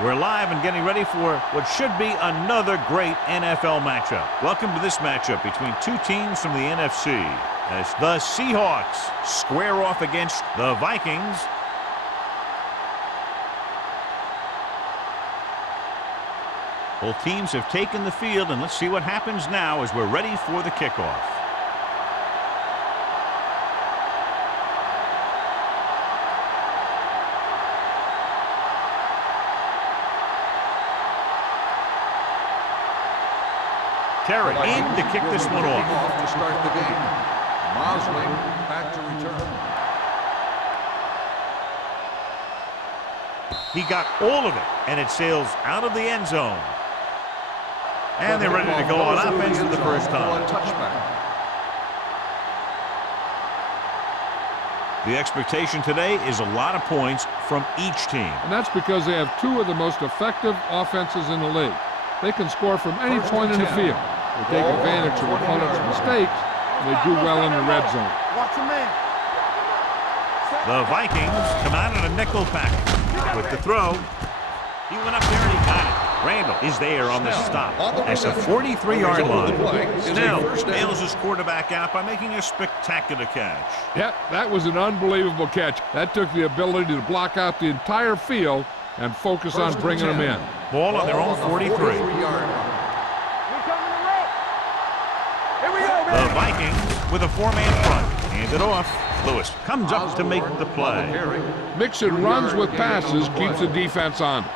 We're live and getting ready for what should be another great NFL matchup. Welcome to this matchup between two teams from the NFC as the Seahawks square off against the Vikings. Both teams have taken the field, and let's see what happens now as we're ready for the kickoff. Terry in to kick this one off. To start the game. Mosley back to return. He got all of it, and it sails out of the end zone. And they're ready to go on offense for the first time. The expectation today is a lot of points from each team. And that's because they have two of the most effective offenses in the league. They can score from any point in the field. They take advantage of opponents' mistakes, and they do well in the red zone. The Vikings come out in a nickel package. With the throw, he went up there and he got it. Randall is there on the stop at the 43-yard line. Snell bails his quarterback out by making a spectacular catch. Yep, that was an unbelievable catch. That took the ability to block out the entire field and focus on bringing them in. Ball on their own 43. The Vikings with a four-man front. Hands it off. Lewis comes up to make the play. Mixing runs with passes keeps the defense honest.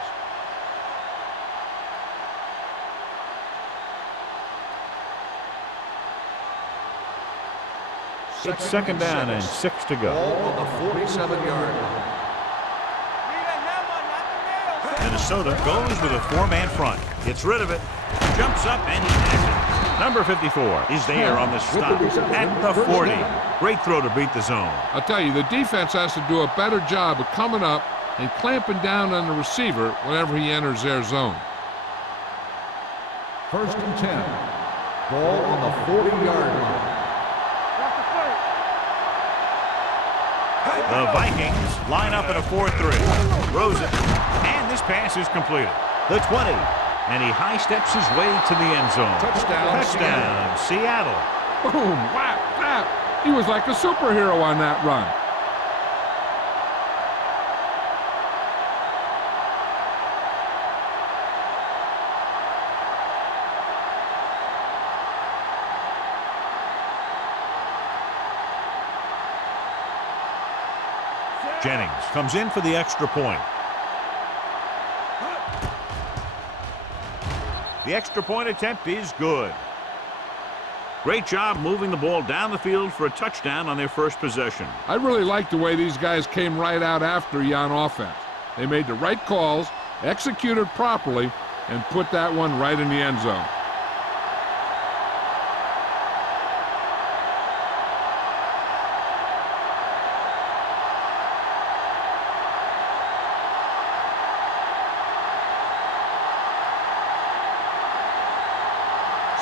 It's second down and 6 to go. On the 47-yard line. Minnesota goes with a four-man front. Gets rid of it. Jumps up and he has it. Number 54 is there on the stop at the 40. Great throw to beat the zone. I'll tell you, the defense has to do a better job of coming up and clamping down on the receiver whenever he enters their zone. First and 10. Ball on the 40-yard line. The Vikings line up in a 4-3. Throws it, and this pass is completed. The 20, and he high steps his way to the end zone. Touchdown, Seattle. Boom, wow, wow. He was like a superhero on that run. Jennings comes in for the extra point. The extra point attempt is good. Great job moving the ball down the field for a touchdown on their first possession. I really like the way these guys came right out after you on offense. They made the right calls, executed properly, and put that one right in the end zone.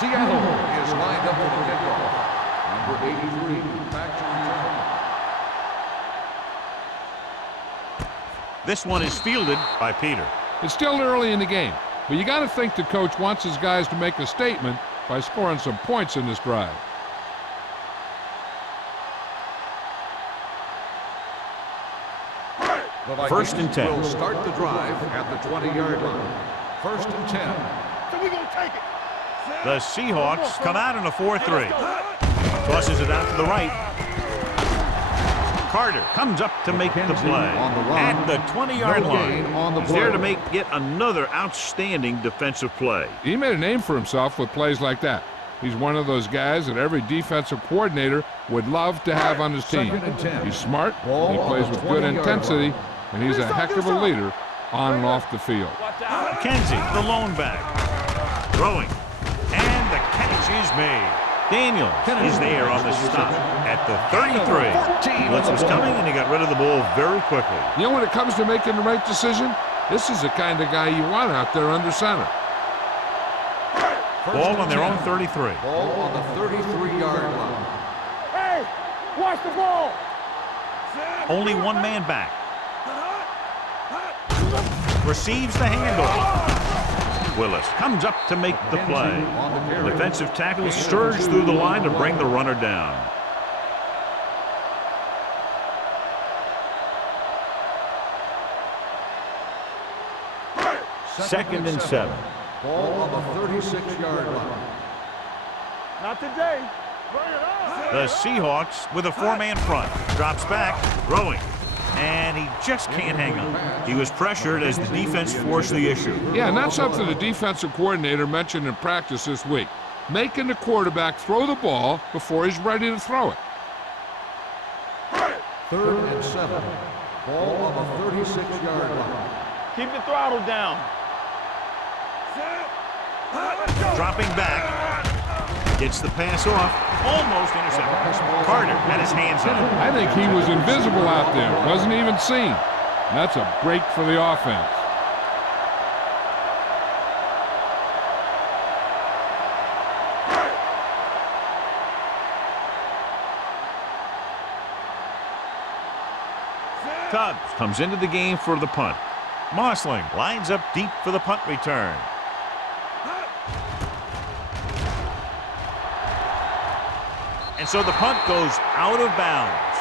Seattle is lined up for the kickoff. Number 83, back to return. This one is fielded by Peter. It's still early in the game, but you got to think the coach wants his guys to make a statement by scoring some points in this drive. First and 10. Will start the drive at the 20-yard line. First and 10. So we're going to take it. The Seahawks come out in a 4-3. Tosses it out to the right. Carter comes up to make the play at the 20-yard line. He's there to make yet another outstanding defensive play. He made a name for himself with plays like that. He's one of those guys that every defensive coordinator would love to have on his team. He's smart, he plays with good intensity, and he's a heck of a leader on and off the field. McKenzie, the lone back, throwing. And the catch is made. Daniels is there on the stop at the 33. Blitz was coming, and he got rid of the ball very quickly. You know, when it comes to making the right decision, this is the kind of guy you want out there under center. Ball on their own 33. Ball on the 33-yard line. Hey, watch the ball. Only one man back. receives the handoff. Willis comes up to make the play. The defensive tackle surged through the line to bring the runner down. Second and 7. Ball on the 36-yard line. Not today. The Seahawks with a four-man front. Drops back, throwing. And he just can't hang on. He was pressured as the defense forced the issue. Yeah, and that's something the defensive coordinator mentioned in practice this week. Making the quarterback throw the ball before he's ready to throw it. 3rd and 7. Ball on the 36-yard line. Keep the throttle down. Dropping back. Gets the pass off. Almost intercepted. Carter had his hands on it. I think he was invisible out there. Wasn't even seen. And that's a break for the offense. Tubbs comes into the game for the punt. Mossling lines up deep for the punt return. And so the punt goes out of bounds.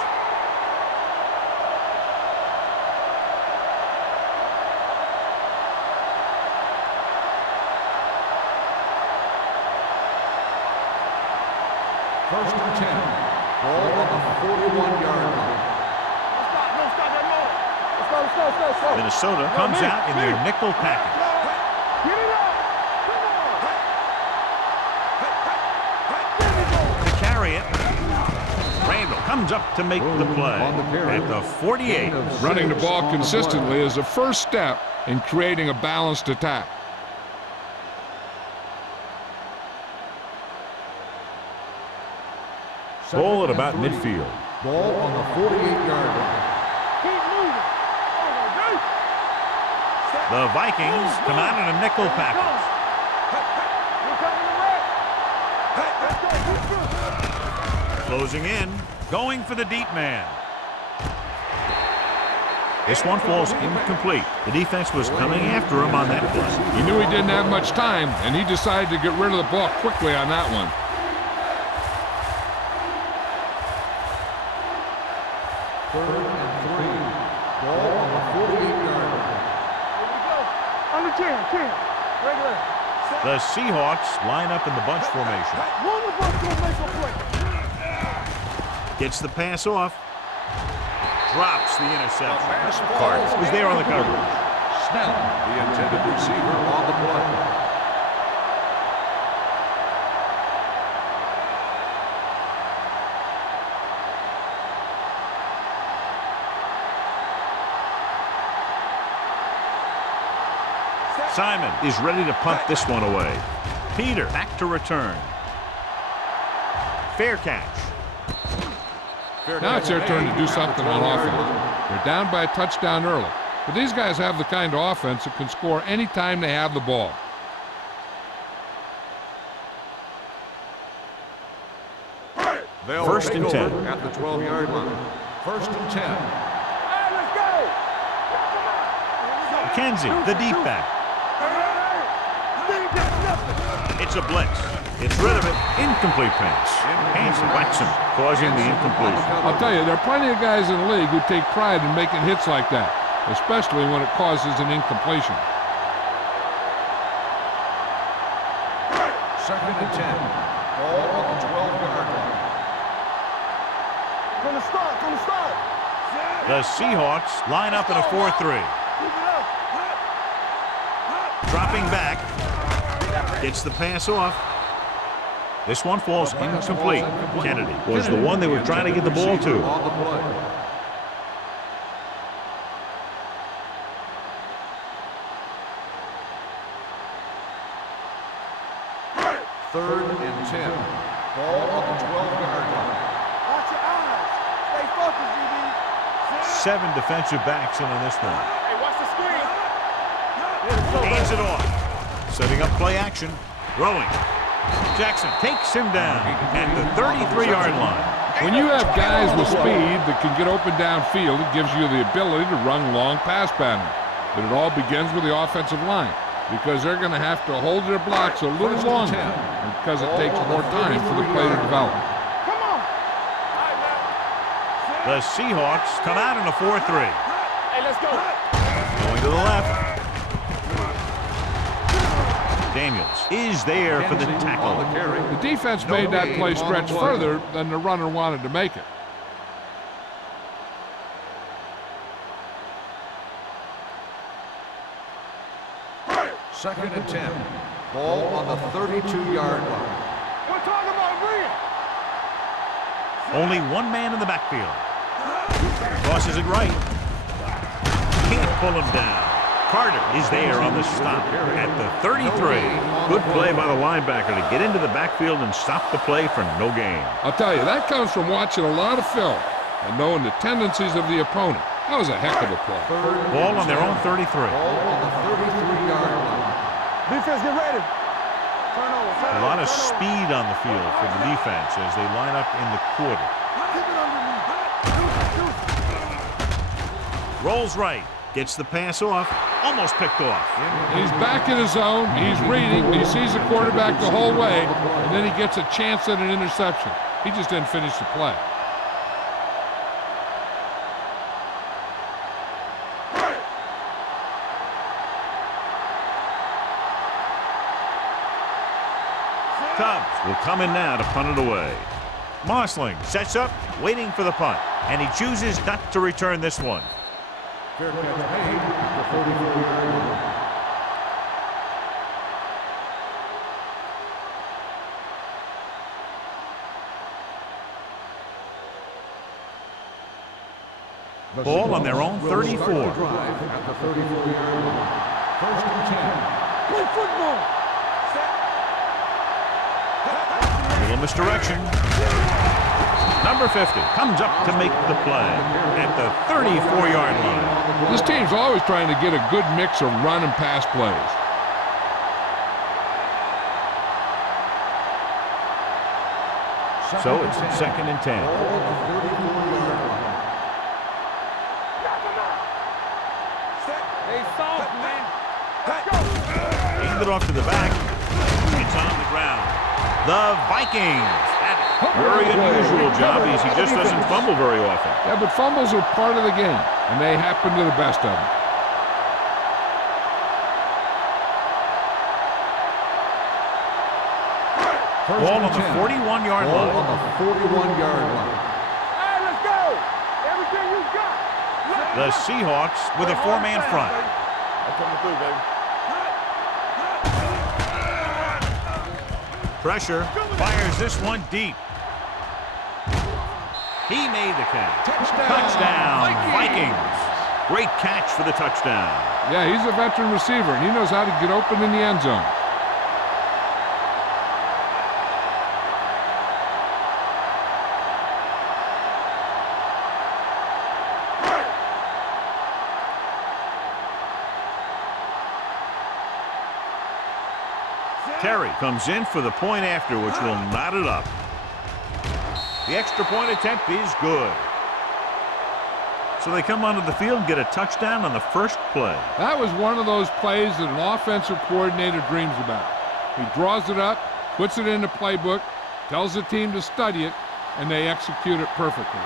First and 10. Ball on the 41-yard line. Let's go. Minnesota comes out in their nickel package. Get it up. To carry it, Randall comes up to make the play at the 48. Running the ball consistently is the first step in creating a balanced attack. Ball at about midfield. Ball on the 48-yard line. Keep moving. The Vikings come out in a nickel package. Closing in, going for the deep man. This one falls incomplete. The defense was coming after him on that play. He knew he didn't have much time, and he decided to get rid of the ball quickly on that one. Third and 3. Ball on the 48-yard line. Under 10. Regular. The Seahawks line up in the bunch formation. One of us gonna make a play. Gets the pass off. Drops the interception. Carter was there on the coverage. Snell, the intended receiver on the play. Simon is ready to punt this one away. Peter back to return. Fair catch. Now it's their turn to do something on offense. They're down by a touchdown early. But these guys have the kind of offense that can score any time they have the ball. First and 10. At the 12-yard line. First and 10. Hey, let's go. McKenzie, the deep back. It's a blitz. It's rid of it. Incomplete pass. Hanson whacks him, causing the incompletion. I'll tell you, there are plenty of guys in the league who take pride in making hits like that, especially when it causes an incompletion. Second and 10. Ball on the 12-yard line. From the start. The Seahawks line up in a 4-3. Keep it up. Dropping back. Gets the pass off. This one falls incomplete. Kennedy was the one they were trying to get the ball to. On the play. Third and 10. Ball on the 12-yard line. Watch your eyes. Stay focused, DB. 7 defensive backs in on this one. Hey, watch the screen. Hands it off. Setting up play action. Throwing. Jackson takes him down at the 33-yard line. When you have guys with speed that can get open downfield, it gives you the ability to run long pass patterns. but it all begins with the offensive line because they're going to have to hold their blocks a little longer because it takes more time for the play to develop. Come on. The Seahawks come out in a 4-3. Hey, let's go. Going to the left. Daniels is there for the tackle. The defense made that play stretch further than the runner wanted to make it. Second and 10. Ball on the 32-yard line. We're talking about Rhea. Only one man in the backfield. Tosses it right. Can't pull him down. Carter is there on the stop at the 33. Good play by the linebacker to get into the backfield and stop the play for no gain. I'll tell you, that comes from watching a lot of film and knowing the tendencies of the opponent. That was a heck of a play. Ball on their own 33. Ball on the 33-yard line. Defense, get ready. Turn over. A lot of speed on the field for the defense as they line up in the quarter. Keep it underneath. Rolls right. Gets the pass off. Almost picked off. He's back in his zone. He's reading. He sees the quarterback the whole way, and then he gets a chance at an interception. He just didn't finish the play. Cubs will come in now to punt it away. Mossling sets up, waiting for the punt, and he chooses not to return this one. Fair catch made at the 34-yard line. Ball on their own 34. Drive at the 34-yard line. First and 10. Play football. A little misdirection. Number 50 comes up to make the play at the 34-yard line. This team's always trying to get a good mix of run and pass plays. So it's second and 10. Ball on the 34-yard line. Hey, soft, man. Let's go. Hand it off to the back. It's on the ground. The Vikings. Very unusual job as he just doesn't fumble very often. Yeah, but fumbles are part of the game, and they happen to the best of them. Ball on the 41-yard Ball line. on the 41-yard line. Hey, let's go. Everything you got. The Seahawks with a four-man front. I'm coming through, baby. Pressure. Fires this one deep. He made the catch. Touchdown, Vikings. Great catch for the touchdown. Yeah, he's a veteran receiver, and he knows how to get open in the end zone. Terry comes in for the point after, which will knot it up. The extra point attempt is good. So they come onto the field and get a touchdown on the first play. That was one of those plays that an offensive coordinator dreams about. He draws it up, puts it in the playbook, tells the team to study it, and they execute it perfectly.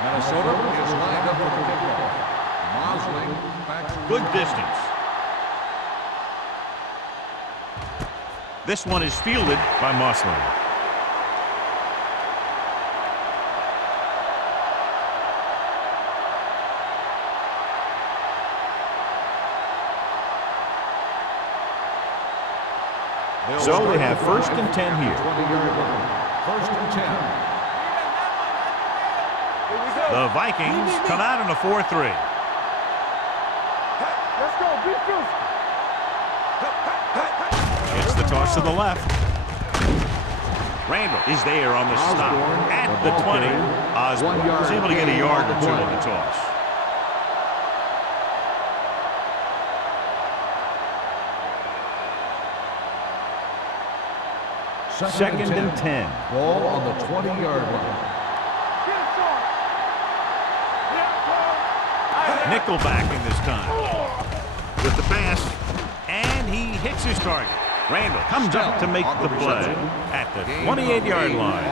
Minnesota is lined up for the kickoff. Mosley back to Good distance. This one is fielded by Mossling. So they have first and 10 here. 20-yard line. First and 10. The Vikings come out in a 4-3. Let's go. Be fierce. It's the toss to the left. Randall is there on the stop at the 20. Osborne is able to get a yard or two on the toss. Second and 10. Ball on the 20-yard line. Nickelback in this time. With the pass, and he hits his target. Randall comes up to make the play at the 28-yard line.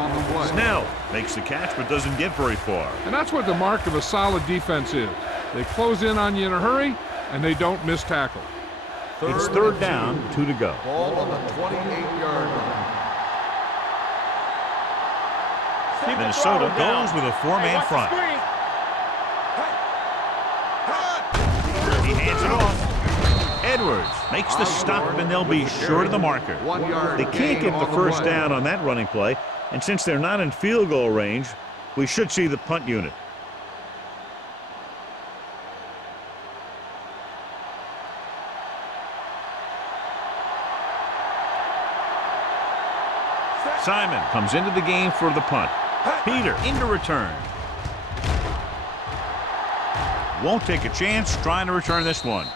Snell makes the catch but doesn't get very far. And that's what the mark of a solid defense is. They close in on you in a hurry, and they don't miss tackle. It's third down, 2 to go. Ball on the 28-yard line. Minnesota goes with a four-man front. He hands it off. Edwards makes the stop, and they'll be short of the marker. They can't get the first down on that running play, and since they're not in field goal range, we should see the punt unit. Simon comes into the game for the punt. Peter into return. Won't take a chance trying to return this one.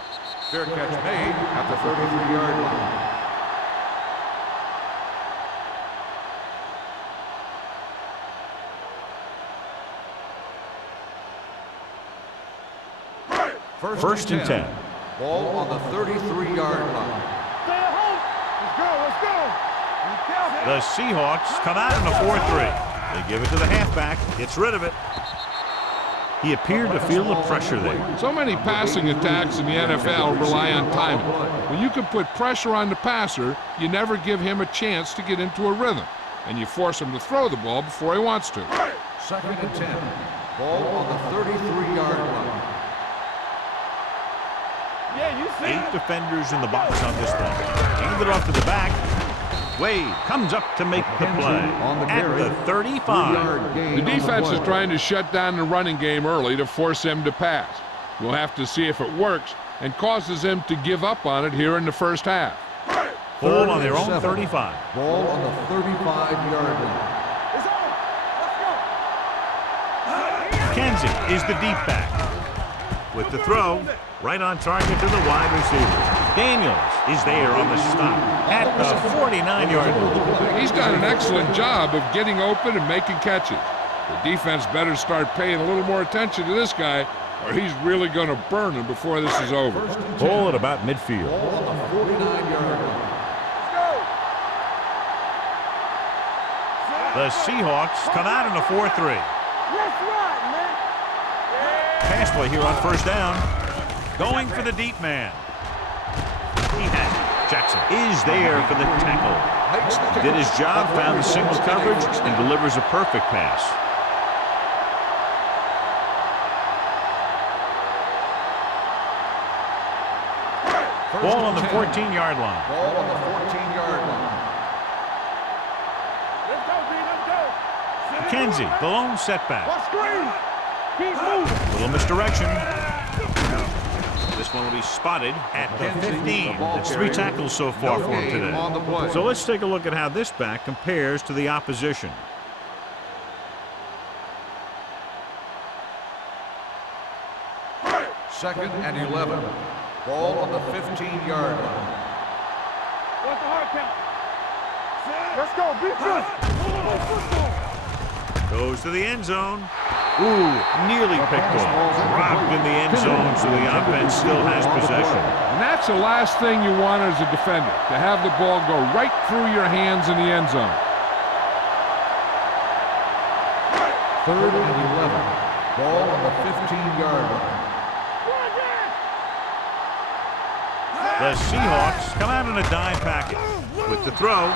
Fair catch made at the 33-yard line. First and 10. Ball on the 33-yard line. Let's go. The Seahawks come out in a 4-3. They give it to the halfback. Gets rid of it. He appeared to feel the pressure there. So many passing attacks in the NFL rely on timing. When you can put pressure on the passer, you never give him a chance to get into a rhythm, and you force him to throw the ball before he wants to. Second and 10. Ball on the 33-yard line. Yeah, you see. 8 defenders in the box on this one. Hand it off to the back. Wade comes up to make the play at the 35. The defense is trying to shut down the running game early to force him to pass. We'll have to see if it works and causes them to give up on it here in the first half. Ball on their own 35. Ball on the 35-yard line. It's on. Let's go. McKenzie is the deep back. With the throw, right on target to the wide receiver. Daniels is there on the stop at the 49-yard line. He's done an excellent job of getting open and making catches. The defense better start paying a little more attention to this guy, or he's really going to burn him before this is over. Ball at about midfield. Ball on the 49-yard line. The Seahawks come out in a 4-3. Let's ride, man. Pass play here on first down. Going for the deep man. He had it. Jackson is there for the tackle. Did his job, found the single coverage, and delivers a perfect pass. Ball on the 14-yard line. Ball on the 14-yard line. Let's go, B. Let's go. McKenzie, the lone setback. What screen? Keep moving. Little misdirection. This one will be spotted at the 15. That's 3 tackles so far for him today. So let's take a look at how this back compares to the opposition. Second and 11. Ball on the 15-yard line. What's the hard count? Let's go. Be good. Goes to the end zone. Ooh, nearly picked off. Dropped in the end zone, so the offense still has possession. And that's the last thing you want as a defender, to have the ball go right through your hands in the end zone. Third and 11. Ball on the 15-yard line. The Seahawks come out in a dime package. With the throw,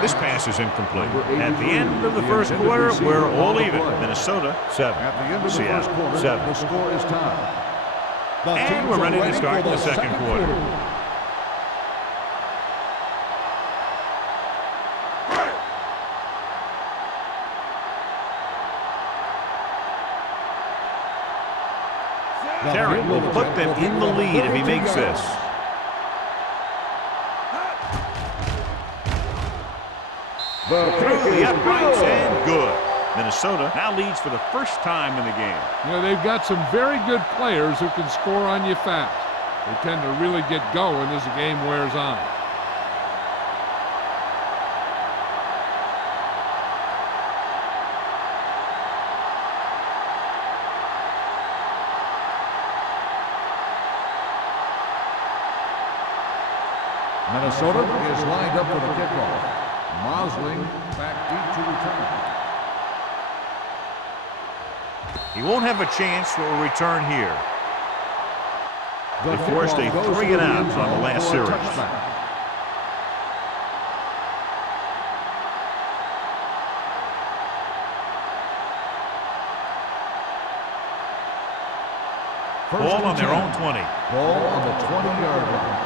this pass is incomplete. At the end of the first quarter, we're all even. Minnesota, 7. At the end of the Seattle, first quarter, 7. the score is tied. And we're ready to start the second quarter. Terry will put them in the lead if he makes this. Through the uprights and good. Minnesota now leads for the first time in the game. You know, they've got some very good players who can score on you fast. They tend to really get going as the game wears on. Minnesota is lined up for the kickoff. Mosling back deep to return. He won't have a chance for a return here. They forced a 3-and-out on the last series. Ball on their own 20. Ball on the 20-yard line.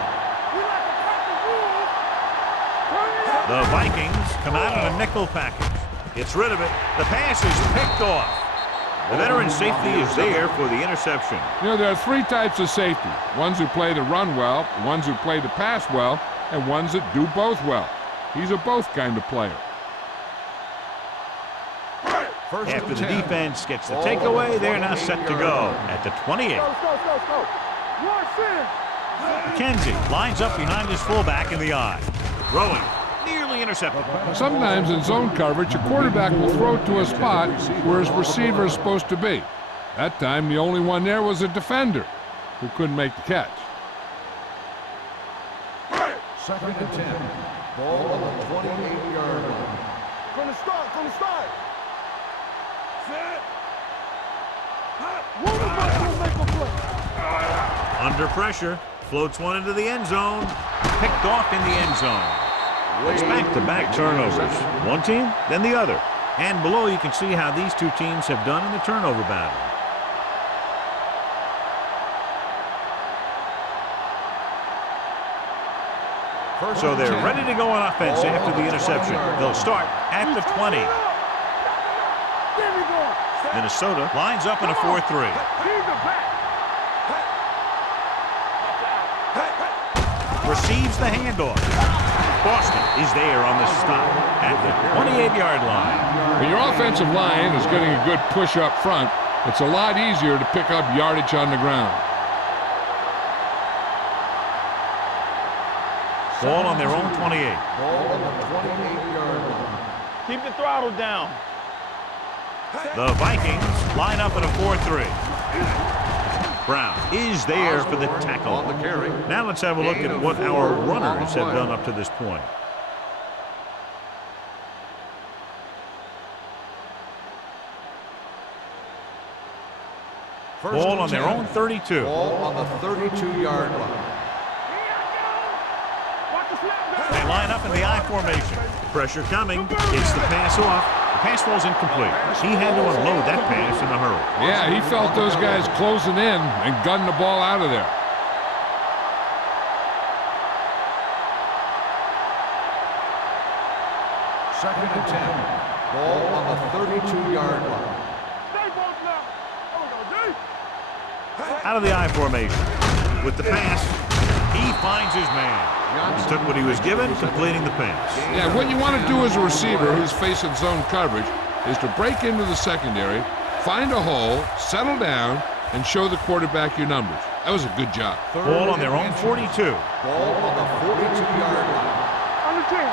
The Vikings come out in a nickel package. Gets rid of it. The pass is picked off. The veteran safety is there for the interception. You know, there are three types of safety. Ones who play to run well, ones who play to pass well, and ones that do both well. He's a both kind of player. After the defense gets the takeaway, they're now set to go at the 28. McKenzie lines up behind his fullback in the I. Throwing. Nearly intercepted. Sometimes in zone coverage, a quarterback will throw to a spot where his receiver is supposed to be. That time, the only one there was a defender who couldn't make the catch. 2nd and 10. Ball on the 28-yard line. From the start. Set. Under pressure. Floats one into the end zone. Picked off in the end zone. It's back-to-back turnovers. One team, then the other. And below you can see how these two teams have done in the turnover battle. So they're ready to go on offense after the interception. They'll start at the 20. Minnesota lines up in a 4-3. Receives the handoff. Boston is there on the stop at the 28-yard line. When your offensive line is getting a good push up front, it's a lot easier to pick up yardage on the ground. Ball on their own 28. Ball on the 28-yard line. Keep the throttle down. The Vikings line up in a 4-3. Brown is there for the tackle. On the carry. Now let's have a look at what our runners have done up to this point. Ball on their own 32. Ball on the 32-yard line. They line up in the I formation. Pressure coming. It's the pass off. The pass falls incomplete. He had to unload that pass in a hurry. Yeah, he felt those guys closing in and gunned the ball out of there. Second and 10. Ball on the 32-yard line. Out of the I formation. With the pass, he finds his man. He took what he was given, completing the pass. Yeah, what you want to do as a receiver who's facing zone coverage is to break into the secondary, find a hole, settle down, and show the quarterback your numbers. That was a good job. Ball on their own 42. Ball on the 42-yard line. On the 10.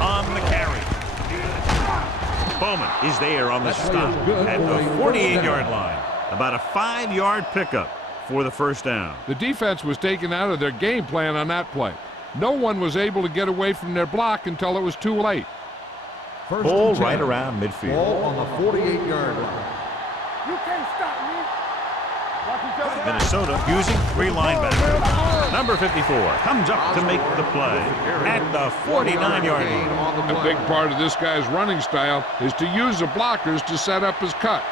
On the carry. Bowman is there on the stop at the 48-yard line. About a 5-yard pickup for the first down. The defense was taken out of their game plan on that play. No one was able to get away from their block until it was too late. Ball right around midfield. Ball on the 48-yard line. You can't stop me. Minnesota using 3 linebackers. Number 54 comes up to make the play at the 49-yard line. A big part of this guy's running style is to use the blockers to set up his cut,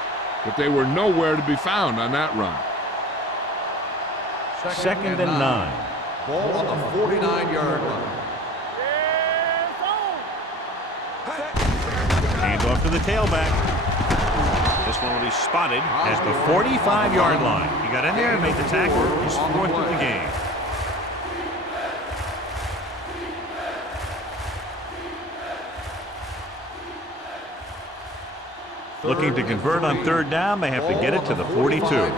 but they were nowhere to be found on that run. Second and 9. Ball on the 49-yard line. Hands off to the tailback. This one will be spotted as the 45-yard line. He got in there and made the tackle. His 4th of the game. Looking to convert on 3rd down, they have to get it to the 42.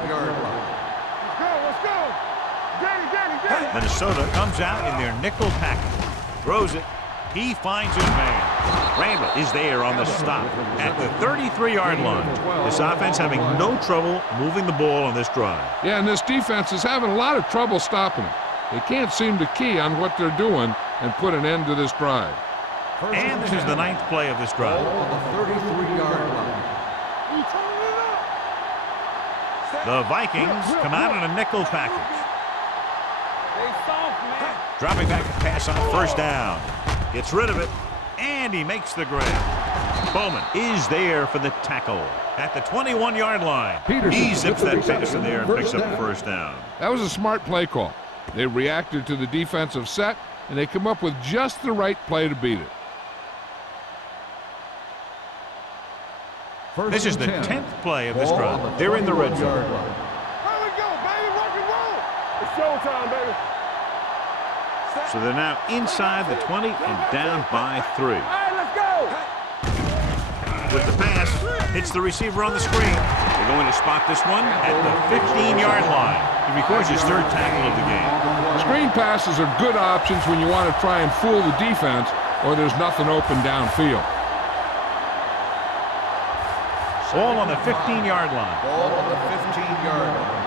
Minnesota comes out in their nickel package. Throws it. He finds his man. Randall is there on the stop at the 33-yard line. This offense having no trouble moving the ball on this drive. Yeah, and this defense is having a lot of trouble stopping him. They can't seem to key on what they're doing and put an end to this drive. And this is the 9th play of this drive. Ball on the 33-yard line. The Vikings come out in a nickel package. Dropping back to pass on first down. Gets rid of it, and he makes the grab. Bowman is there for the tackle at the 21-yard line. He zips that pass in there and picks up the first down. That was a smart play call. They reacted to the defensive set, and they come up with just the right play to beat it. This is the 10th play of this drive. They're in the red zone. Here we go, baby. Rock and roll. It's showtime, baby. So they're now inside the 20 and down by 3. All right, let's go. With the pass, hits the receiver on the screen. They're going to spot this one at the 15-yard line. He records his 3rd tackle of the game. Screen passes are good options when you want to try and fool the defense or there's nothing open downfield. Ball on the 15-yard line. Ball on the 15-yard line.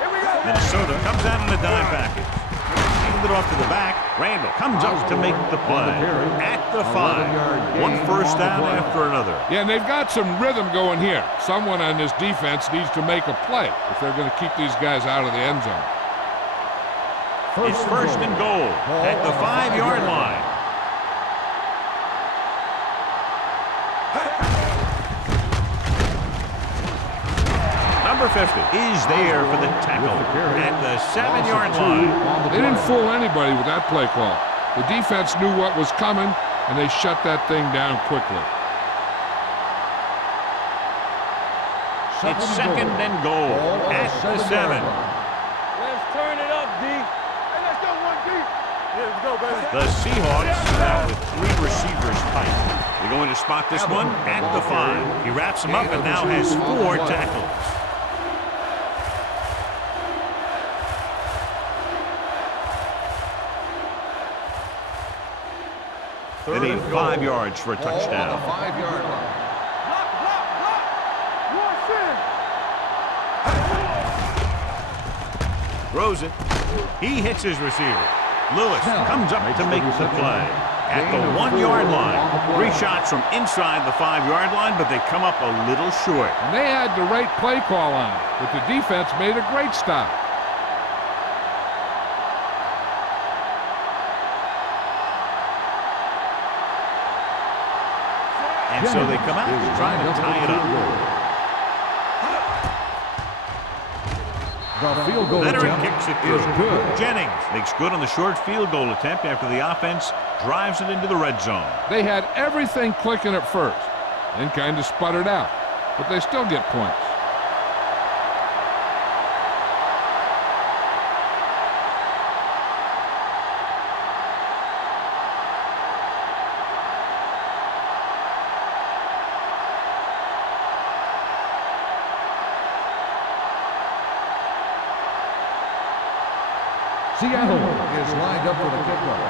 Here we go. Minnesota comes out in a dime package. Hand it off to the back. Randall comes up to make the play at the 5. One first down after another. Yeah, and they've got some rhythm going here. Someone on this defense needs to make a play if they're going to keep these guys out of the end zone. It's first and goal at the 5-yard line. Number 50 is there for the tackle at the 7-yard line. They didn't fool anybody with that play call. The defense knew what was coming, and they shut that thing down quickly. It's second and goal at the 7. Let's turn it up, D. Hey, let's go, 1D. Yeah, let's go, baby. The Seahawks now with 3 receivers tight. They're going to spot this one at the 5. He wraps him up and now has 4 tackles. They need 5 yards for a touchdown. 5-yard line. Block, block, block. Throws it. He hits his receiver. Lewis comes up to make the play at the 1-yard line. 3 shots from inside the 5-yard line, but they come up a little short. And they had the right play call on, but the defense made a great stop. And so they come out trying to tie it up. The field goal Veteran attempt kicks it through. is good. Jennings makes good on the short field goal attempt after the offense drives it into the red zone. They had everything clicking at first, then kind of sputtered out, but they still get points. Seattle is lined up for the kickoff.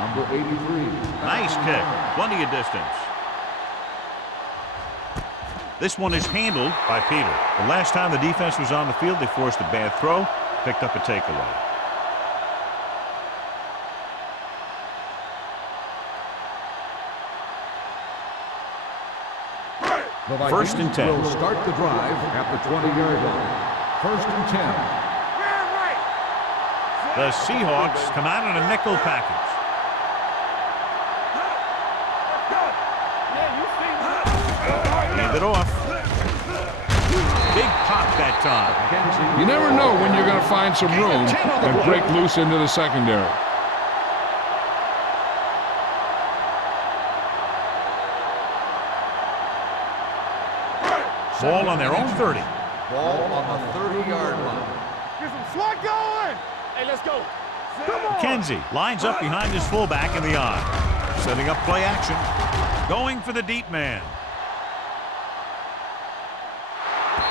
Number 83. Nice kick. Plenty of distance. This one is handled by Peter. The last time the defense was on the field, they forced a bad throw, picked up a takeaway. The Vikings First and 10. will start the drive at the 20-yard line. First and 10. The Seahawks come out in a nickel package. Hand it off. Big pop that time. You never know when you're going to find some room and break loose into the secondary. Ball on their own 30. Ball on the 30-yard line. Get some swat going. Hey, let's go. Come on. McKenzie lines up behind his fullback in the eye. Setting up play action. Going for the deep man.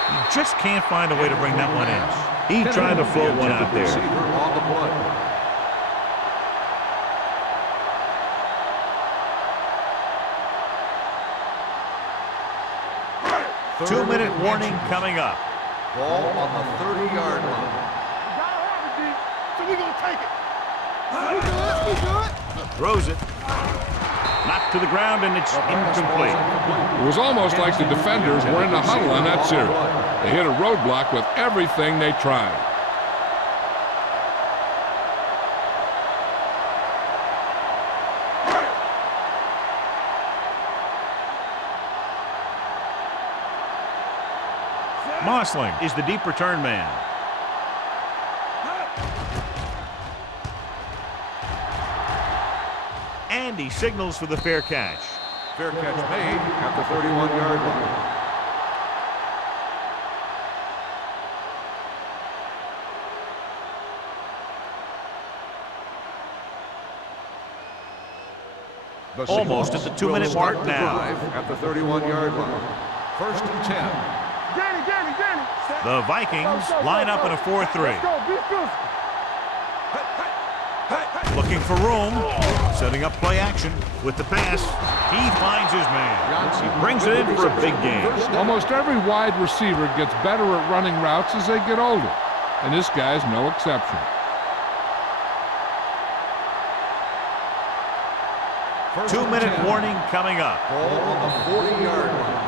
He just can't find a way to bring that one in. He tried to float one out there. Receiver on the play. 2-minute warning coming up. Ball on the 30-yard line. we gonna take it. We good. Throws it. Knocked to the ground, and it's incomplete. It was almost like the defenders were in the huddle on that series. They hit a roadblock with everything they tried. Mossling is the deep return man. And he signals for the fair catch. Fair catch made at the 31-yard line. Almost at the 2-minute mark now. At the 31-yard line. 1st and 10. Danny. The Vikings line up in a 4-3. Let's go, be physical. Looking for room. Setting up play action with the pass. He finds his man. He brings it in for a big gain. Almost every wide receiver gets better at running routes as they get older, and this guy's no exception. 2-minute warning coming up. Ball on the 40-yard line.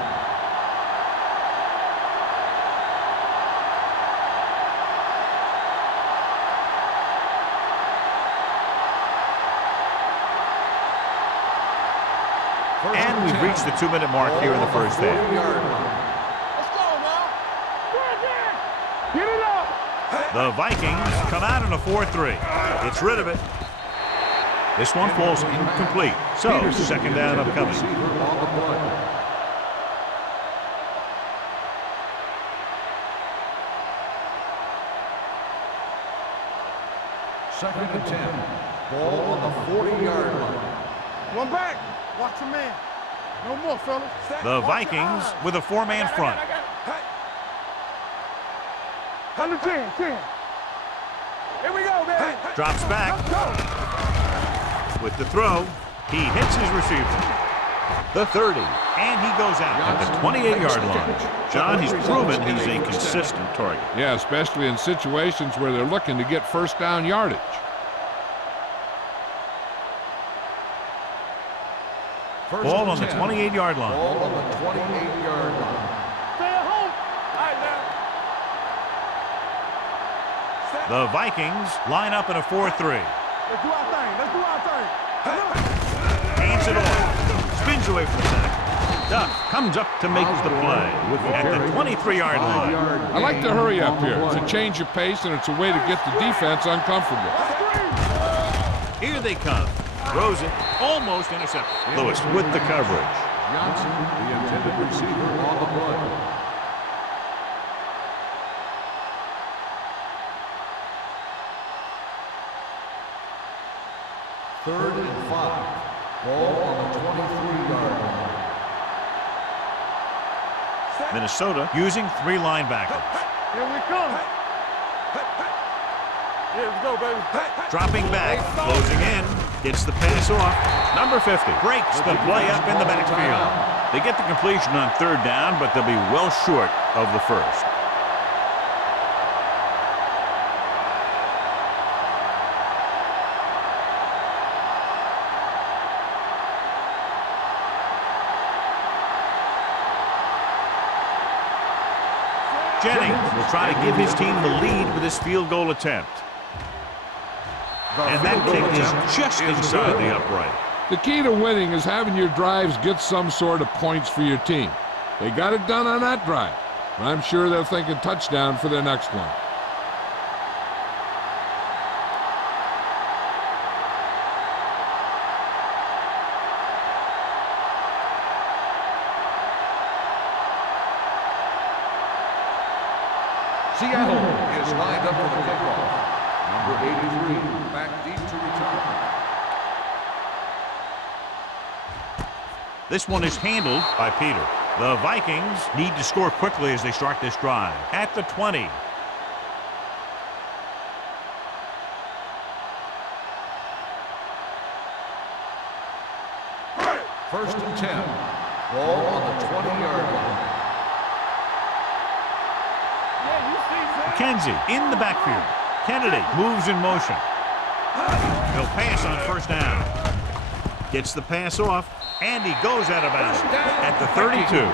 And we've reached the 2-minute mark here in the first half. Let's go now. Get it up. The Vikings come out in a 4-3. It's rid of it. This one falls incomplete. So, second down upcoming. Second and 10. Ball on the 40-yard line. One back. Watch your man. No more, fellas. The Vikings with a 4-man front. 110. Here we go, baby. Drops back. Let's go. With the throw, he hits his receiver. The 30. And he goes out at the 28-yard line. John, he's proven he's a consistent target. Yeah, especially in situations where they're looking to get first down yardage. Ball on the 28-yard line. Ball on the 28-yard line. Stay at home. All right, now. The Vikings line up in a 4-3. Let's do our thing. Hands it off. Spins away from the tackle. Duff comes up to make the play at the 23-yard line. I like to hurry up here. It's a change of pace, and it's a way to get the defense uncomfortable. Here they come. Throws it, almost intercepted. Lewis with the coverage. Johnson, the intended receiver on the play. Third and 5. Ball on the 23-yard line. Minnesota using 3 linebackers. Here we come. Here we go, baby. Dropping back, closing in, gets the pass off. Number 50 breaks the play up in the backfield. They get the completion on 3rd down, but they'll be well short of the first. Jennings will try to give his team the lead with this field goal attempt. And that kick is just inside the upright. The key to winning is having your drives get some sort of points for your team. They got it done on that drive. I'm sure they're thinking touchdown for their next one. Seattle is lined up for the kickoff. Number 83, back deep to return. This one is handled by Peter. The Vikings need to score quickly as they start this drive. At the 20. First and 10. Ball on the 20-yard line. McKenzie in the backfield. Kennedy moves in motion. He'll pass on first down. Gets the pass off, and he goes out of bounds at the 32.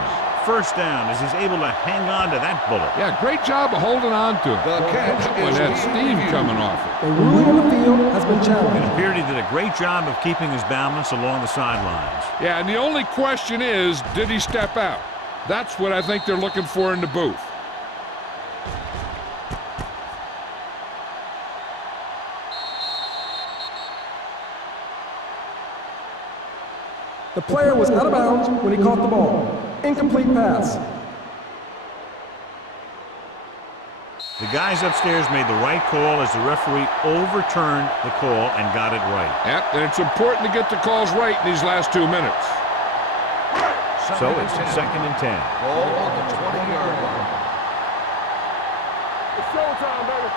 First down as he's able to hang on to that bullet. Yeah, great job of holding on to it. The catch That one is had steam coming off it. The ruling on the field has been It challenged. appeared he did a great job of keeping his balance along the sidelines. Yeah, and the only question is, did he step out? That's what I think they're looking for in the booth. The player was out of bounds when he caught the ball. Incomplete pass. The guys upstairs made the right call as the referee overturned the call and got it right. Yep, and it's important to get the calls right in these last 2 minutes. So it's 2nd and 10. Ball on the 20-yard line. It's showtime, baby.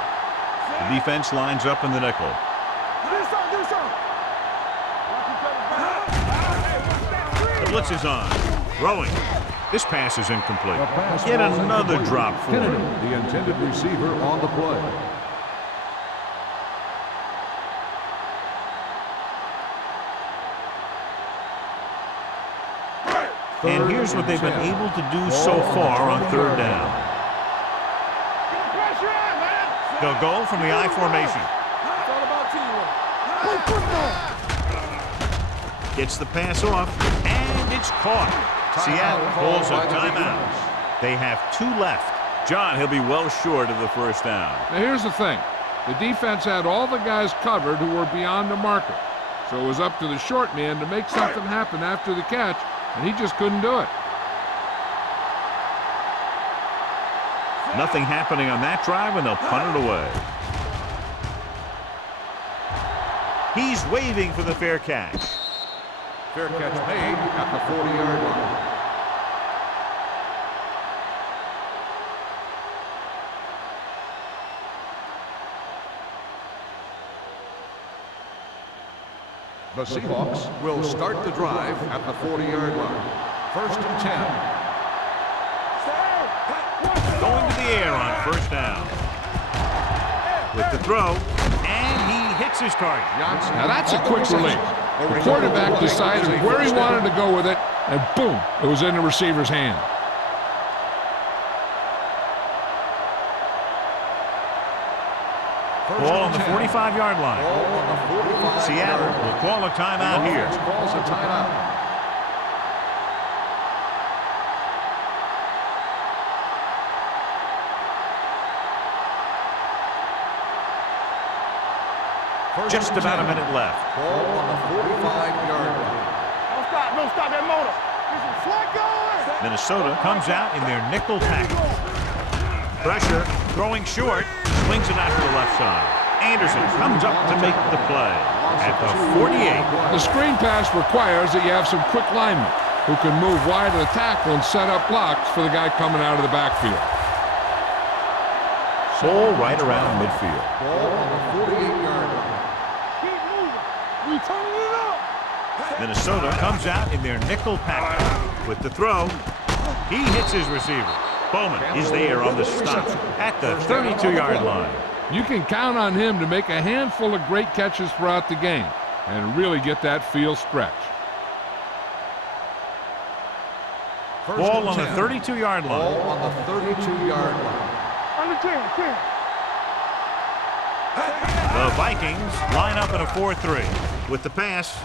The defense lines up in the nickel. Do something. The blitz is on. Throwing. This pass is incomplete. The pass Yet was another incomplete. drop for Kennedy, him. the intended receiver on the play. And here's what they've been able to do so far on 3rd down. Pressure on, man. They'll go from the I formation. It's all about teamwork. Gets the pass off, and it's caught. Seattle calls a timeout. They have 2 left. John, he'll be well short of the first down. Now here's the thing. The defense had all the guys covered who were beyond the marker. So it was up to the short man to make something happen after the catch, and he just couldn't do it. Nothing happening on that drive, and they'll punt it away. He's waving for the fair catch. Fair catch made at the 40-yard line. The Seahawks will start the drive at the 40-yard line. 1st and 10. Going to the air on first down. With the throw, and he hits his target. Now that's a quick release. The quarterback decided where he wanted to go with it, and boom, it was in the receiver's hand. Ball on the 45-yard line. Seattle will call a timeout here. Calls a timeout. Just about a minute left. Ball on the 45-yard line. Don't stop that motor. This is flat going. Minnesota comes out in their nickel package. Pressure, throwing short, swings it out to the left side. Anderson comes up to make the play at the 48. The screen pass requires that you have some quick linemen who can move wide of the tackle and set up blocks for the guy coming out of the backfield. Ball right around midfield. Ball on the 48-yard line. Keep moving. We turning it up. Minnesota comes out in their nickel package. With the throw, he hits his receiver. Bowman is there on the stop at the 32-yard line. You can count on him to make a handful of great catches throughout the game and really get that field stretch. Ball on the 32-yard line. Ball on the 32-yard line. Under 10. The Vikings line up in a 4-3. With the pass,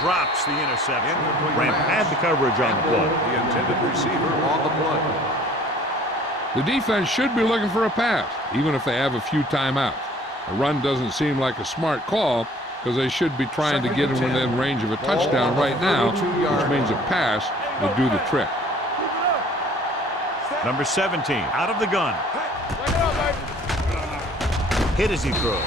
drops the interception. Ramp had the coverage on the play. The intended receiver on the play. The defense should be looking for a pass, even if they have a few timeouts. A run doesn't seem like a smart call because they should be trying to get within range of a touchdown right now, which means a pass would do the trick. Number 17 out of the gun. Hit as he throws.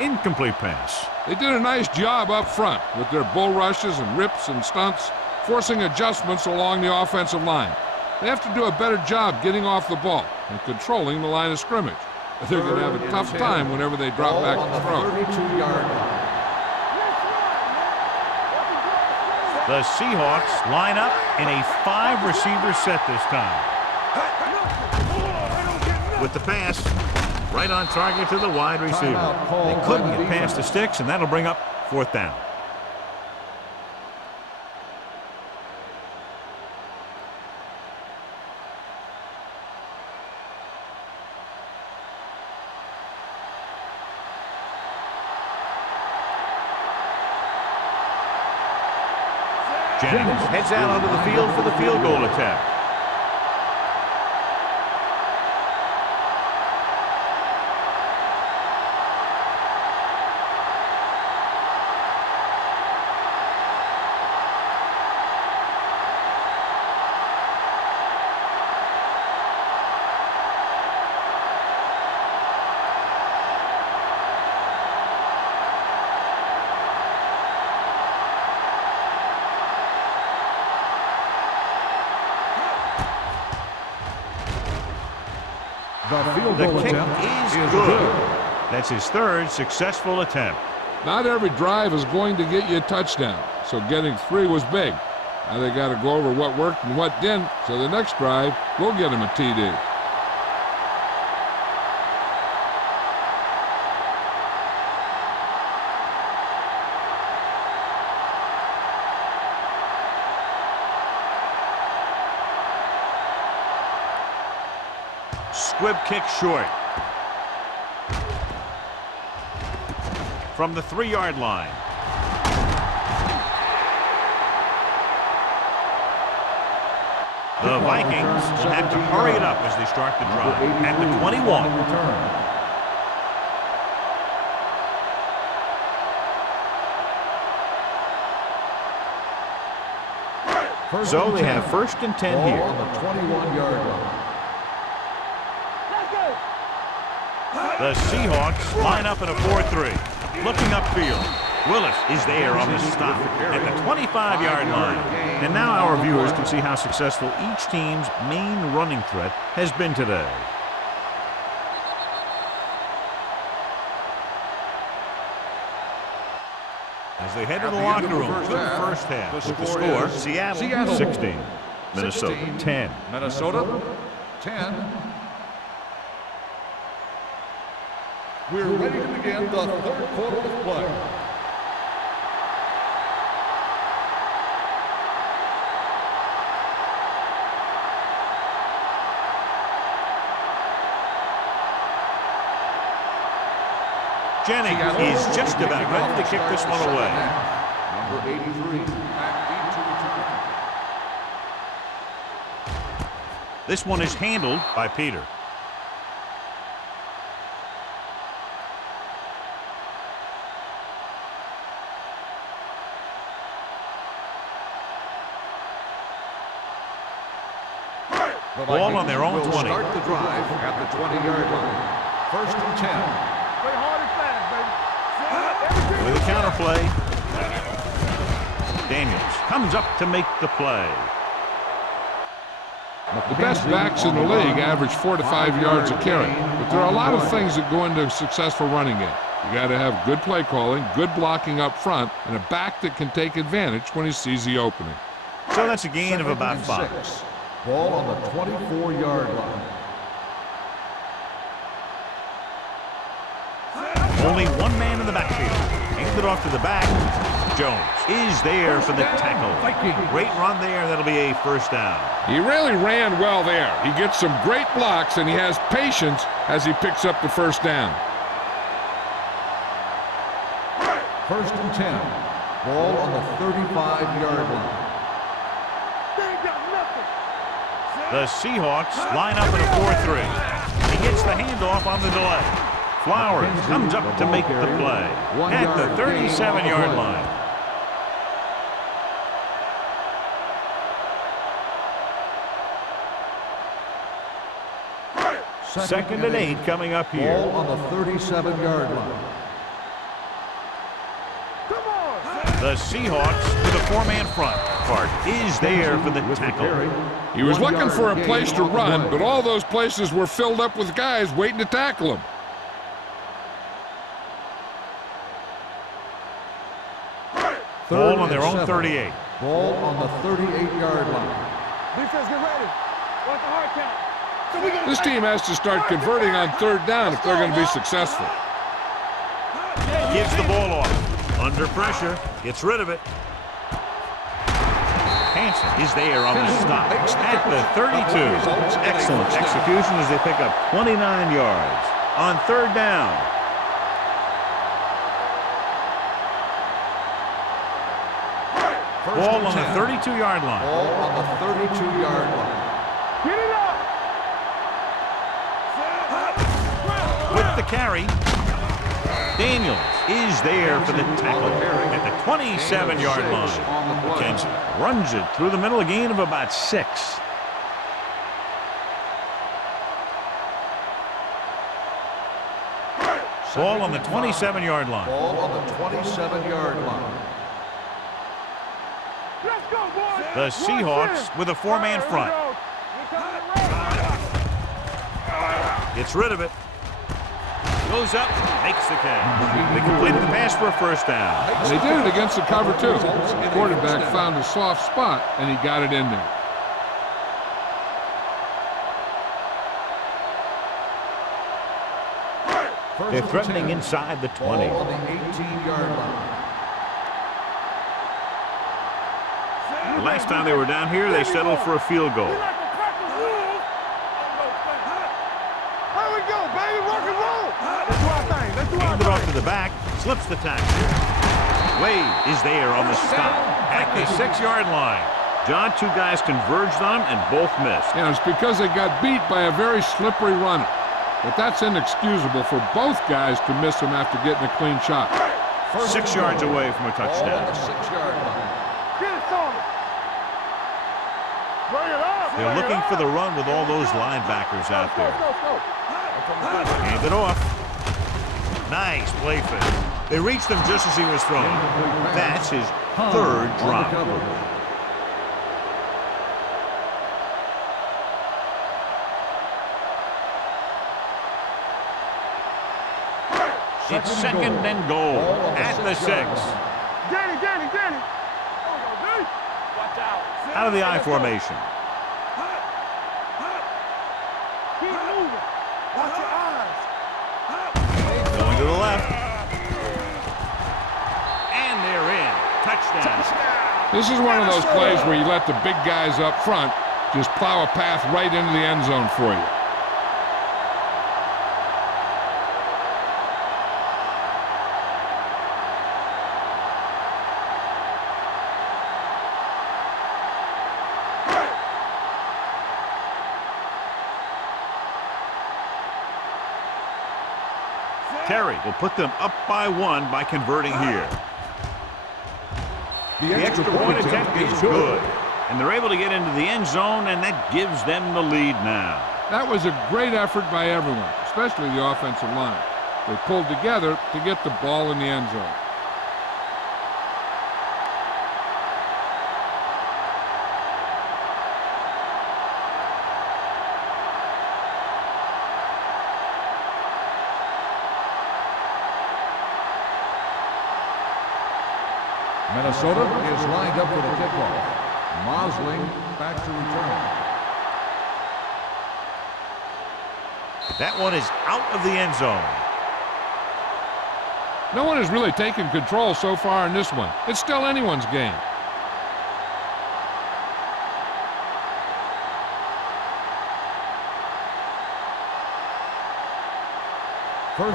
Incomplete pass. They did a nice job up front with their bull rushes and rips and stunts, forcing adjustments along the offensive line. They have to do a better job getting off the ball and controlling the line of scrimmage. They're going to have a tough time whenever they drop back to throw. 32-yard line. The Seahawks line up in a 5-receiver set this time. With the pass, Right on target to the wide receiver. They couldn't get past the sticks, and that'll bring up 4th down. Jennings heads out onto the field for the field goal attempt. The kick is good. That's his 3rd successful attempt. Not every drive is going to get you a touchdown, so getting 3 was big. Now they got to go over what worked and what didn't, so the next drive will get him a TD. Squib kick short. From the 3-yard line. The Vikings will have to hurry it up as they start the drive. At the 21. So they have 1st and 10 here. On the 21-yard line. The Seahawks line up in a 4-3. Looking upfield. Willis is there on the stop at the 25-yard line. And now our viewers can see how successful each team's main running threat has been today. As they head to the locker room for the first half. With the score, Seattle 16, Minnesota 10. Minnesota 10. We're ready to begin the 3rd quarter of play. Jennings is just about ready to kick this one away. Number 83, back deep to return. This one is handled by Peter. Ball on their own 20. Start the drive at the 20-yard line. 1st and 10. Play hard and fast, baby. With a counter play. Daniels comes up to make the play. The best backs in the league average 4 to 5 yards a carry, but there are a lot of things that go into a successful running game. You got to have good play calling, good blocking up front, and a back that can take advantage when he sees the opening. So that's a gain of about 5. Ball on the 24-yard line. Only one man in the backfield. Handed off to the back. Jones is there for the tackle. Great run there. That'll be a 1st down. He really ran well there. He gets some great blocks, and he has patience as he picks up the 1st down. 1st and 10. Ball on the 35-yard line. The Seahawks line up in a 4-3. He gets the handoff on the delay. Flowers comes up to make the play at the 37-yard line. Second and 8 coming up here. Ball on the 37-yard line. The Seahawks with a 4-man front. Clark is there for the tackle. He was looking for a place to run, but all those places were filled up with guys waiting to tackle him. Ball on their own 38. Ball on the 38-yard line. Defense, get ready. Watch the hard count. This team has to start converting on third down if they're going to be successful. Gives the ball off. Under pressure. Gets rid of it. Hansen is there on the stop at the 32. Excellent execution as they pick up 29 yards on third down. Ball on the 32-yard line. Ball on the 32-yard line. Get it up. With the carry, Daniels is there for the tackle at the 27-yard line. McKenzie runs it through the middle, a gain of about 6. Ball on the 27-yard line. Ball on the 27-yard line. Let's go, boys. The Seahawks with a 4-man front. Gets rid of it. Goes up, makes the catch. They completed the pass for a first down. And they did it against the cover, too. The quarterback found a soft spot, and he got it in there. They're threatening inside the 20. Ball on the 18-yard line. The last time they were down here, they settled for a field goal. Here we go, baby. Rock and roll. Let's do our thing. Let's do our Handed off thing. to the back, slips the tackle. Wade is there on the stop at the 6-yard line. John, 2 guys converged on him and both missed. You know, it's because they got beat by a very slippery runner. But that's inexcusable for both guys to miss him after getting a clean shot. 6 yards away from a Ball on touchdown. the 6-yard line. Get it, Tony. Bring it up. They're looking for the run with all those linebackers out there. Hand it off. Nice play fake. They reached him just as he was thrown. That's his 3rd drop. It's 2nd and goal at the 6. Danny. Watch out. Out of the I formation. Keep moving. Watch your eyes. Going to the left. And they're in. Touchdown. This is one of those plays where you let the big guys up front just plow a path right into the end zone for you. Terry will put them up by 1 by converting here. The extra point attempt is good. And they're able to get into the end zone, and that gives them the lead now. That was a great effort by everyone, especially the offensive line. They pulled together to get the ball in the end zone. Minnesota is lined up for the kickoff. Mosling back to return. That one is out of the end zone. No one has really taken control so far in this one. It's still anyone's game.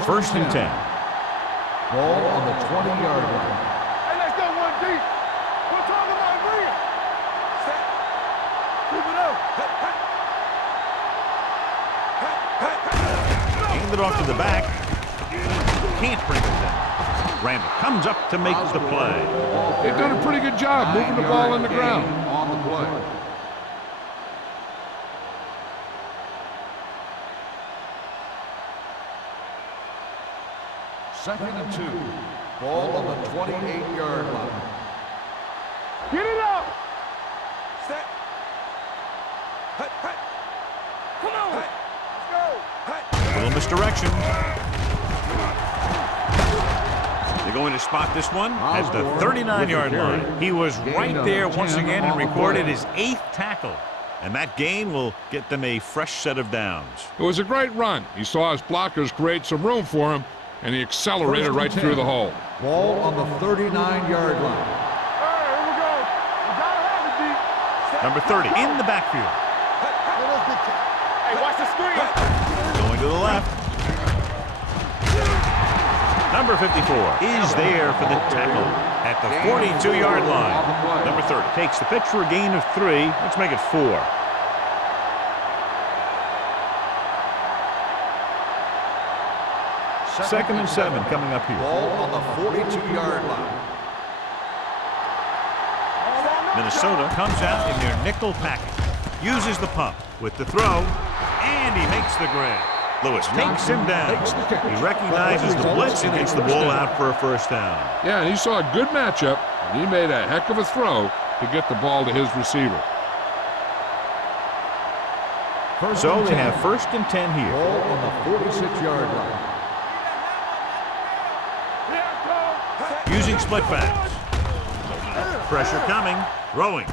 First and 10. Ball on the 20-yard line. Hey, let's go 1 deep. We're talking about bring it. Set. Keep it up. Handed off to the back. Can't bring it down. Randall comes up to make the play. They've done a pretty good job moving the ball in the ground. On the play. Second and 2. Ball on the 28-yard line. Get it up. Set. Come on. Let's go. A little misdirection. They're going to spot this one at the 39-yard line. He was right there once again and recorded his 8th tackle. And that gain will get them a fresh set of downs. It was a great run. He saw his blockers create some room for him, and he accelerated right through the hole. Ball on the 39-yard line. Hey, here we go. You gotta have it, D. Number 30 in the backfield. Hey, watch the screen. Going to the left. Number 54 is there for the tackle at the 42-yard line. Number 30 takes the pitch for a gain of 3. Let's make it 4. Second and 7 coming up here. Ball on the 42-yard line. Minnesota comes out in their nickel package. Uses the pump with the throw, and he makes the grab. Lewis takes him down. He recognizes the blitz and gets the ball out for a first down. Yeah, and he saw a good matchup, and he made a heck of a throw to get the ball to his receiver. So they have first and 10 here. Ball on the 46-yard line. Using split backs. Pressure coming. Throwing.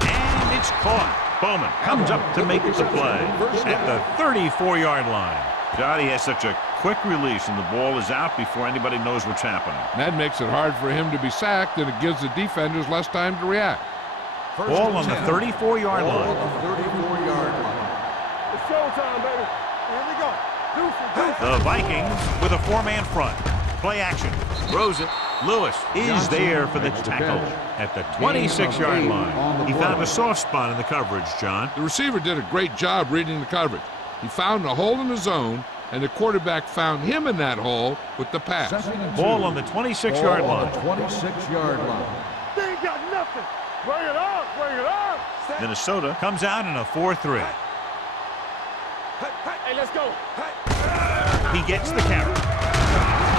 And it's caught. Bowman comes up to make the play at the 34-yard line. Johnny has such a quick release, and the ball is out before anybody knows what's happening. That makes it hard for him to be sacked, and it gives the defenders less time to react. Ball on the 34-yard Ball line. on the 34-yard line. It's showtime, baby. Here we go. Deuces. The Vikings with a 4-man front. Play action. Throws it. Lewis is there for the tackle at the 26-yard line. He found a soft spot in the coverage, John. The receiver did a great job reading the coverage. He found a hole in the zone, and the quarterback found him in that hole with the pass. Ball on the 26-yard line. 26-yard line. They ain't got nothing. Bring it on. Bring it on. Minnesota comes out in a 4-3. Hey, let's go. He gets the carry.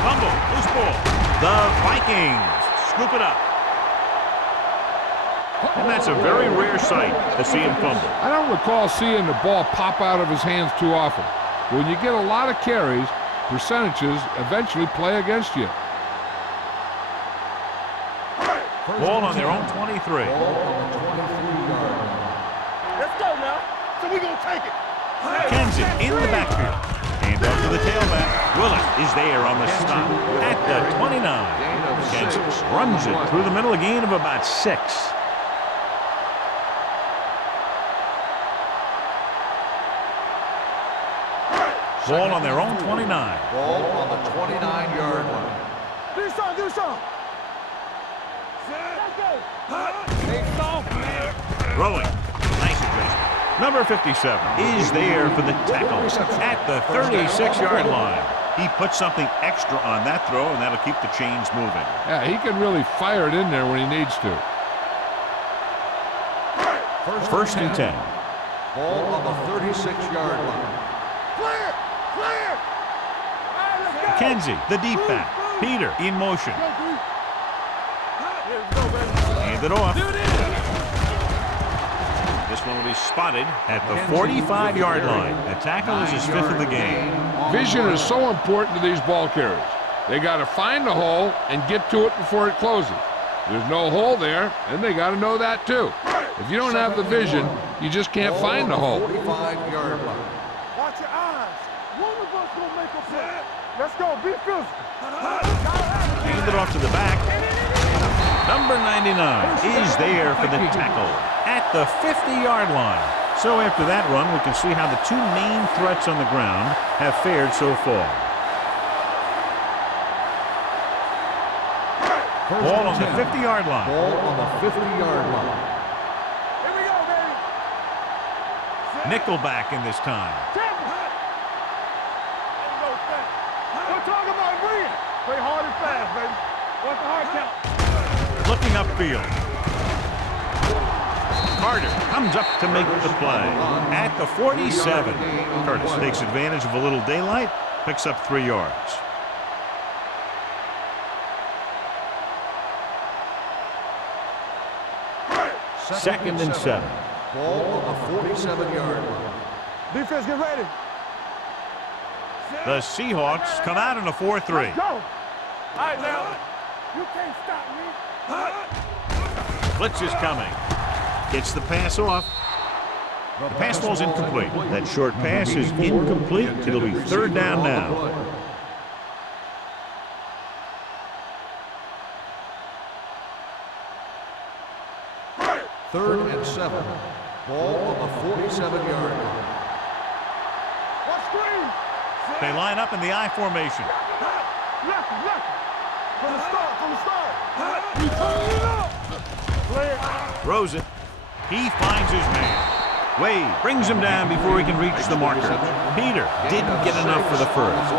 Fumble. Loose ball. The Vikings scoop it up. And that's a very rare sight to see him fumble. I don't recall seeing the ball pop out of his hands too often. When you get a lot of carries, percentages eventually play against you. Ball on their own 23. Ball on the 23-yard line. Let's go now. So we gonna take it. Kenzie in the backfield. And up to the tailback. Willis is there on the stop at the 29. Kenzie runs it through the middle, a gain of about 6. Ball on their own 29. Ball on the 29-yard line. Do something. Do something. Let's go. Hey, soft, man. Throwing. Nice adjustment. Number 57 is there for the tackle at the 36-yard line. He puts something extra on that throw, and that'll keep the chains moving. Yeah, he can really fire it in there when he needs to. First and 10. Ball on the 36-yard line. Clear. Clear. All right, let's go. Kenzie, the deep back. Peter in motion. Go, D. Here we go, baby. Hand it off. Do this. This one will be spotted at the 45-yard line. The tackle is his 5th of the game. Vision is so important to these ball carriers. They got to find the hole and get to it before it closes. There's no hole there, and they got to know that too. If you don't have the vision, you just can't find the hole. 45-yard line. Watch your eyes. One of us gonna make a play. Let's go. Be physical. Hand it off to the back. Number 99 is there for the tackle at the 50-yard line. So after that run, we can see how the two main threats on the ground have fared so far. Ball on the 50-yard line. Ball on the 50-yard line. Here we go, baby. Nickelback in this time. We're talking about breathing. Play hard and fast, baby. What's the hard count? Looking upfield. Carter comes up to make the play at the 47. Curtis takes advantage of a little daylight, picks up 3 yards. Second and 7. Ball on the 47-yard line. Defense, get ready. The Seahawks come out in a 4-3. Go. All right, now. You can't stop me. Blitz is coming. Gets the pass off. The pass ball's incomplete. That short pass is incomplete. It'll be third down now. Third and 7. Ball on the 47-yard line. They line up in the I formation. From the start. Throws it. He finds his man. Wade brings him down before he can reach the marker. Peter didn't get enough for the first.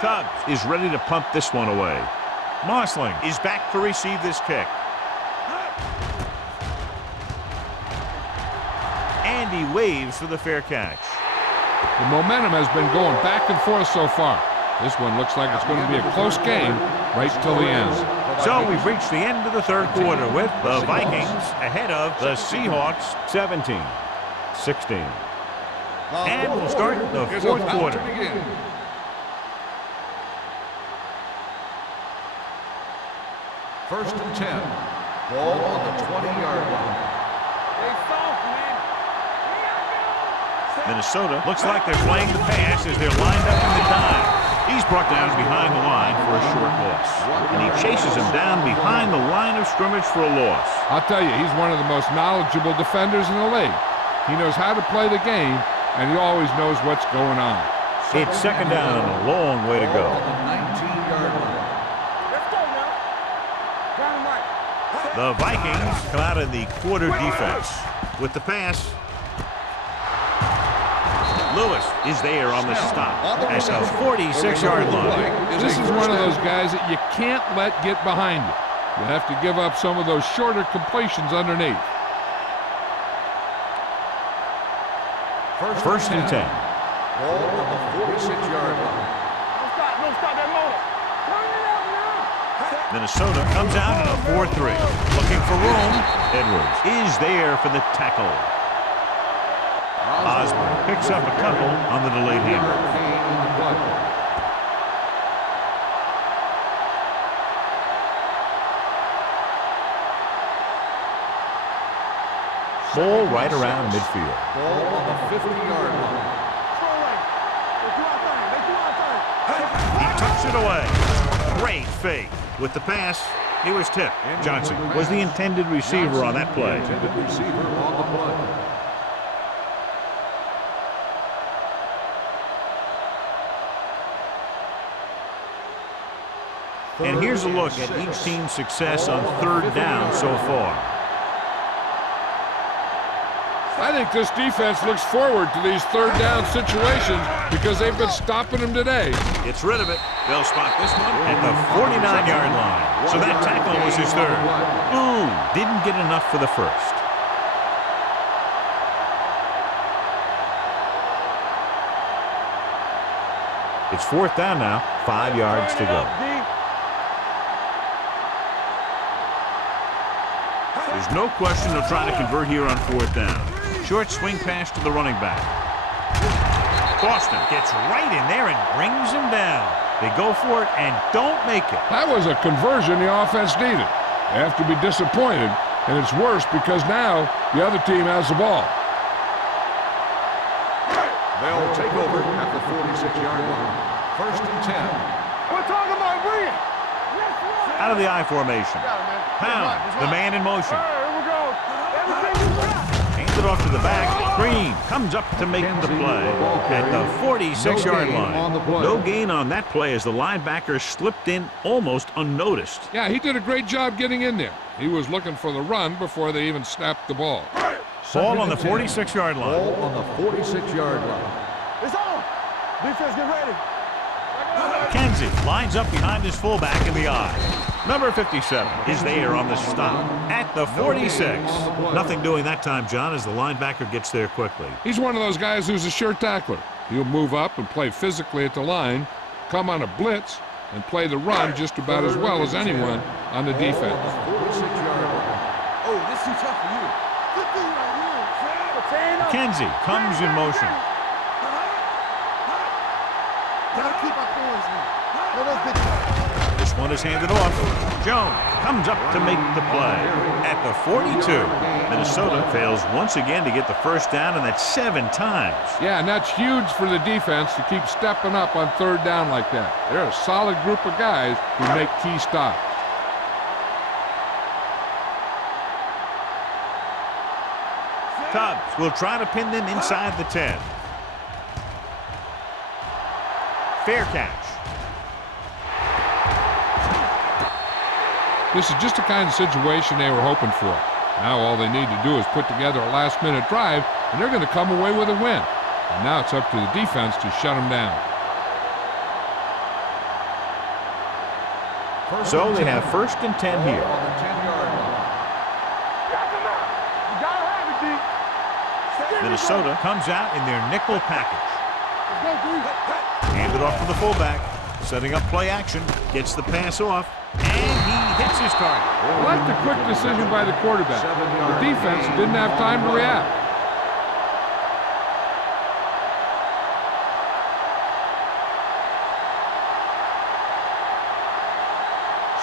Tubbs is ready to punt this one away. Mossling is back to receive this kick. And he waves for the fair catch. The momentum has been going back and forth so far. This one looks like it's going to be a close game right till the end. So we've reached the end of the third quarter with the Vikings ahead of the Seahawks 17-16. And we'll start the fourth quarter. First and 10. Ball on the 20-yard line. Minnesota looks like they're playing the pass as they're lined up in the dive. He's brought down behind the line for a short loss. And he chases him down behind the line of scrimmage for a loss. I'll tell you, he's one of the most knowledgeable defenders in the league. He knows how to play the game, and he always knows what's going on. It's second down and a long way to go. On the 19-yard line. The Vikings come out in the quarter defense. With the pass, Lewis is there on the stop at the 46-yard line. This is one of those guys that you can't let get behind you. You have to give up some of those shorter completions underneath. First and 10. Ball on the 46-yard line. Don't stop that motor. Turn it up now. Minnesota comes out in a 4-3. Looking for room. Edwards is there for the tackle. Osborne picks up a couple on the delayed handoff. Ball right around midfield. Ball on the 50-yard line. He tucks it away. Great fake. With the pass, he was tipped. Johnson was the intended receiver on that play. Intended receiver on the play. And here's a look at each team's success on third down so far. I think this defense looks forward to these third down situations because they've been stopping them today. Gets rid of it. They'll spot this one at the 49-yard line. So that tackle was his third. Ooh, didn't get enough for the first. It's fourth down now, 5 yards to go. There's no question they'll try to convert here on fourth down. Short swing pass to the running back. Boston gets right in there and brings him down. They go for it and don't make it. That was a conversion the offense needed. They have to be disappointed, and it's worse because now the other team has the ball. They'll take over at the 46-yard line. First and 10. We're talking about bringing. Out of the I formation. Pound, the man in motion. Here we go. Everything you got. Hands it off to the back. Green comes up to make the play at the 46-yard line. No gain on that play as the linebacker slipped in almost unnoticed. Yeah, he did a great job getting in there. He was looking for the run before they even snapped the ball. Ball on the 46-yard line. Ball on the 46-yard line. It's on. Defense, get ready. McKenzie lines up behind his fullback in the I. Number 57 is there on the stop at the 46. Nothing doing that time, John, as the linebacker gets there quickly. He's one of those guys who's a sure tackler. He'll move up and play physically at the line, come on a blitz, and play the run just about as well as anyone on the defense. Oh, this is too tough for you. Good thing right here. McKenzie comes in motion. Gotta keep our boys in. Let us be. This one is handed off. Jones comes up to make the play. At the 42, Minnesota fails once again to get the first down, and that's 7 times. Yeah, and that's huge for the defense to keep stepping up on third down like that. They're a solid group of guys who make key stops. Cubs will try to pin them inside the 10. Fair catch. This is just the kind of situation they were hoping for. Now all they need to do is put together a last-minute drive, and they're going to come away with a win. And now it's up to the defense to shut them down. So they have 1st and 10 here. On the 10-yard line. You gotta have it, D. Minnesota comes out in their nickel package. Let's go, D. Handed off to the fullback. Setting up play action. Gets the pass off. And he hits his target. I like the quick decision by the quarterback. The defense didn't have time to react.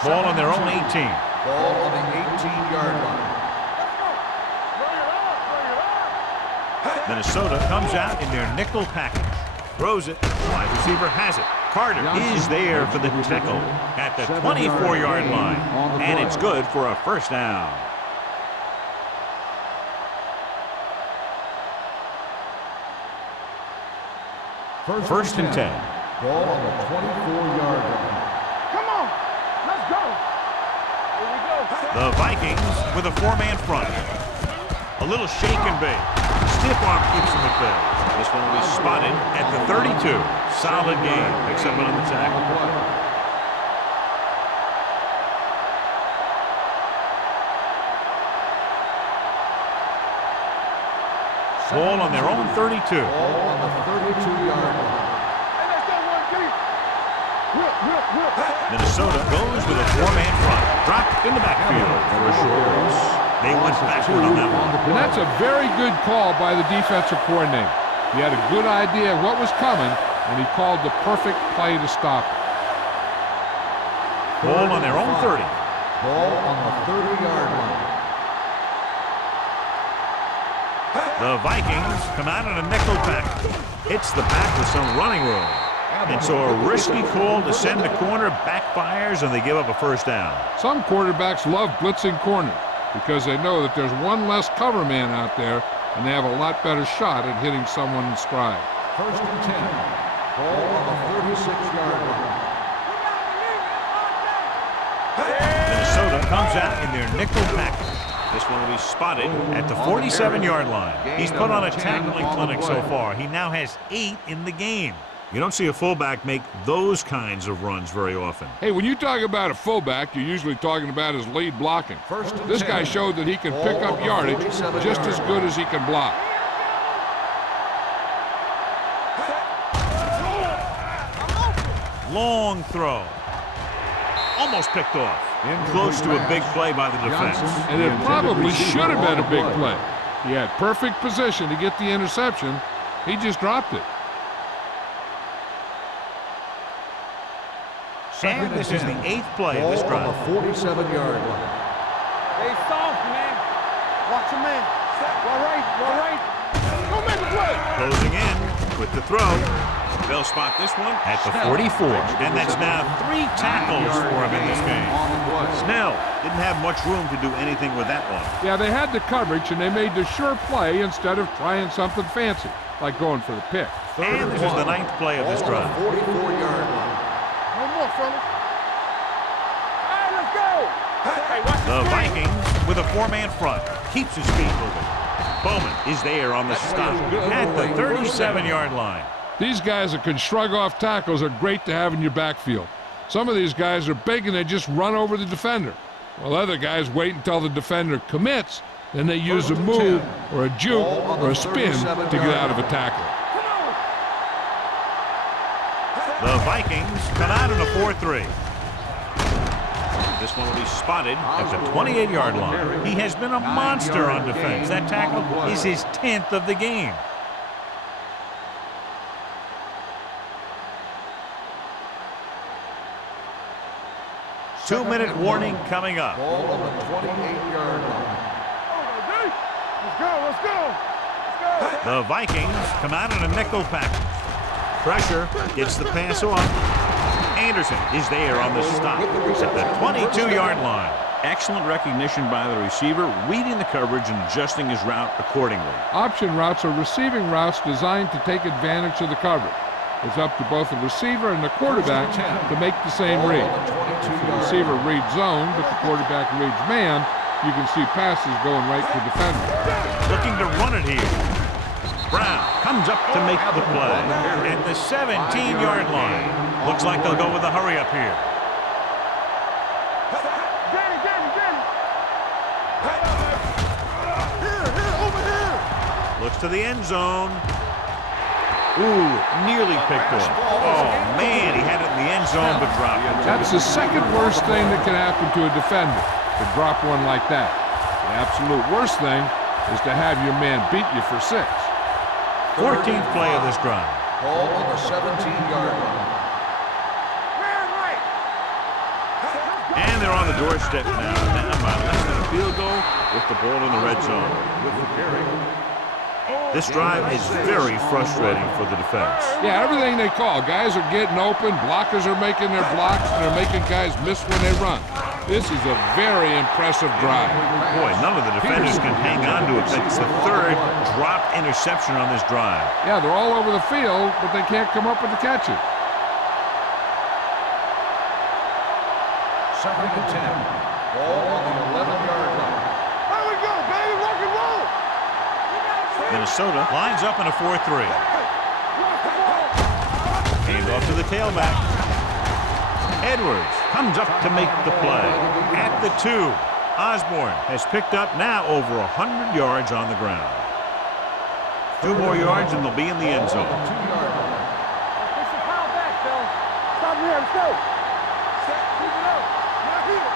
Ball on their own 18. Ball on the 18-yard line. Minnesota comes out in their nickel package. Throws it. Wide receiver has it. Carter is there for the tackle at the 24-yard line. And it's good for a first down. First and 10. Ball on the 24-yard line. Come on. Let's go. Here we go. The Vikings with a 4-man front. A little shake and bake. Stiff arm keeps him at bay. This one will be spotted at the 32. Solid game. Picks up on the tackle. Ball on their own 32. Ball on the 32-yard line. Hey, let's go, 1D. Whip. Minnesota goes with a 4-man front. Dropped in the backfield for a short loss. They went backward on that one. And that's a very good call by the defensive coordinator. He had a good idea of what was coming, and he called the perfect play to stop it. Ball on their own 30. Ball on the 30-yard line. The Vikings come out in a nickel pack. Hits the pack with some running room. And so a risky call to send the corner backfires, and they give up a first down. Some quarterbacks love blitzing corners because they know that there's one less cover man out there, and they have a lot better shot at hitting someone in stride. First and 10. Ball on the 36-yard line. Minnesota comes out in their nickel package. This one will be spotted at the 47-yard line. He's put on a tackling clinic so far. He now has 8 in the game. You don't see a fullback make those kinds of runs very often. Hey, when you talk about a fullback, you're usually talking about his lead blocking. This guy showed that he can pick up yardage just as good as he can block. Long throw. Almost picked off. Close to a big play by the defense. And it probably should have been a big play. He had perfect position to get the interception. He just dropped it. And this is the 8th play of this drive. On the 47-yard line. Stay soft, man. Watch your man. All right. Go make a play. Closing in with the throw. They'll spot this one at the 44. And that's now 3 tackles for him in this game. Snell didn't have much room to do anything with that one. Yeah, they had the coverage, and they made the sure play instead of trying something fancy, like going for the pick. And this is the 9th play of this drive. 44-yard line. No more, fellas. All right, let's go. Hey, watch The Vikings with a 4-man front. Keeps his feet moving. Bowman is there on the stop at the 37-yard line. These guys that can shrug off tackles are great to have in your backfield. Some of these guys are big and they just run over the defender. While other guys wait until the defender commits, then they use a move or a juke or a spin to get out of a tackle. The Vikings come out in a 4-3. This one will be spotted at the 28-yard line. He has been a monster on defense. That tackle is his 10th of the game. Two-minute warning coming up. Ball on the 28-yard line. Let's go. The Vikings come out in a nickel package. Pressure gets the pass off. Anderson is there on the stop at the 22-yard line. Excellent recognition by the receiver, reading the coverage and adjusting his route accordingly. Option routes are receiving routes designed to take advantage of the coverage. It's up to both the receiver and the quarterback to make the same read. If the receiver reads zone, but the quarterback reads man, you can see passes going right to defender. Looking to run it here. Brown comes up to make the play at the 17-yard line. Looks like they'll go with a hurry up here. Over here. Looks to the end zone. Ooh, nearly picked off. Oh, man, he had it in the end zone but dropped it. That's the second worst thing that can happen to a defender, to drop one like that. The absolute worst thing is to have your man beat you for 6. 14th play of this drive. Ball on the 17-yard line. And they're on the doorstep now. Down by less than a field goal with the ball in the red zone. With the carry. This drive is very frustrating for the defense. Yeah, everything they call. Guys are getting open, blockers are making their blocks, and they're making guys miss when they run. This is a very impressive drive. Boy, none of the defenders can hang on to it. It's the third dropped interception on this drive. Yeah, they're all over the field, but they can't come up with the catches. 2nd and 10. Ball on the 11-yard line. There we go, baby. Rock and roll. Minnesota lines up in a 4-3. Hand off to the tailback. Edwards comes up to make the play. At the 2, Osborne has picked up now over 100 yards on the ground. 2 more yards and they'll be in the end zone. 2-yard line. Fix the power back, Phil. Stop here. Let's go. Keep it up. Not here.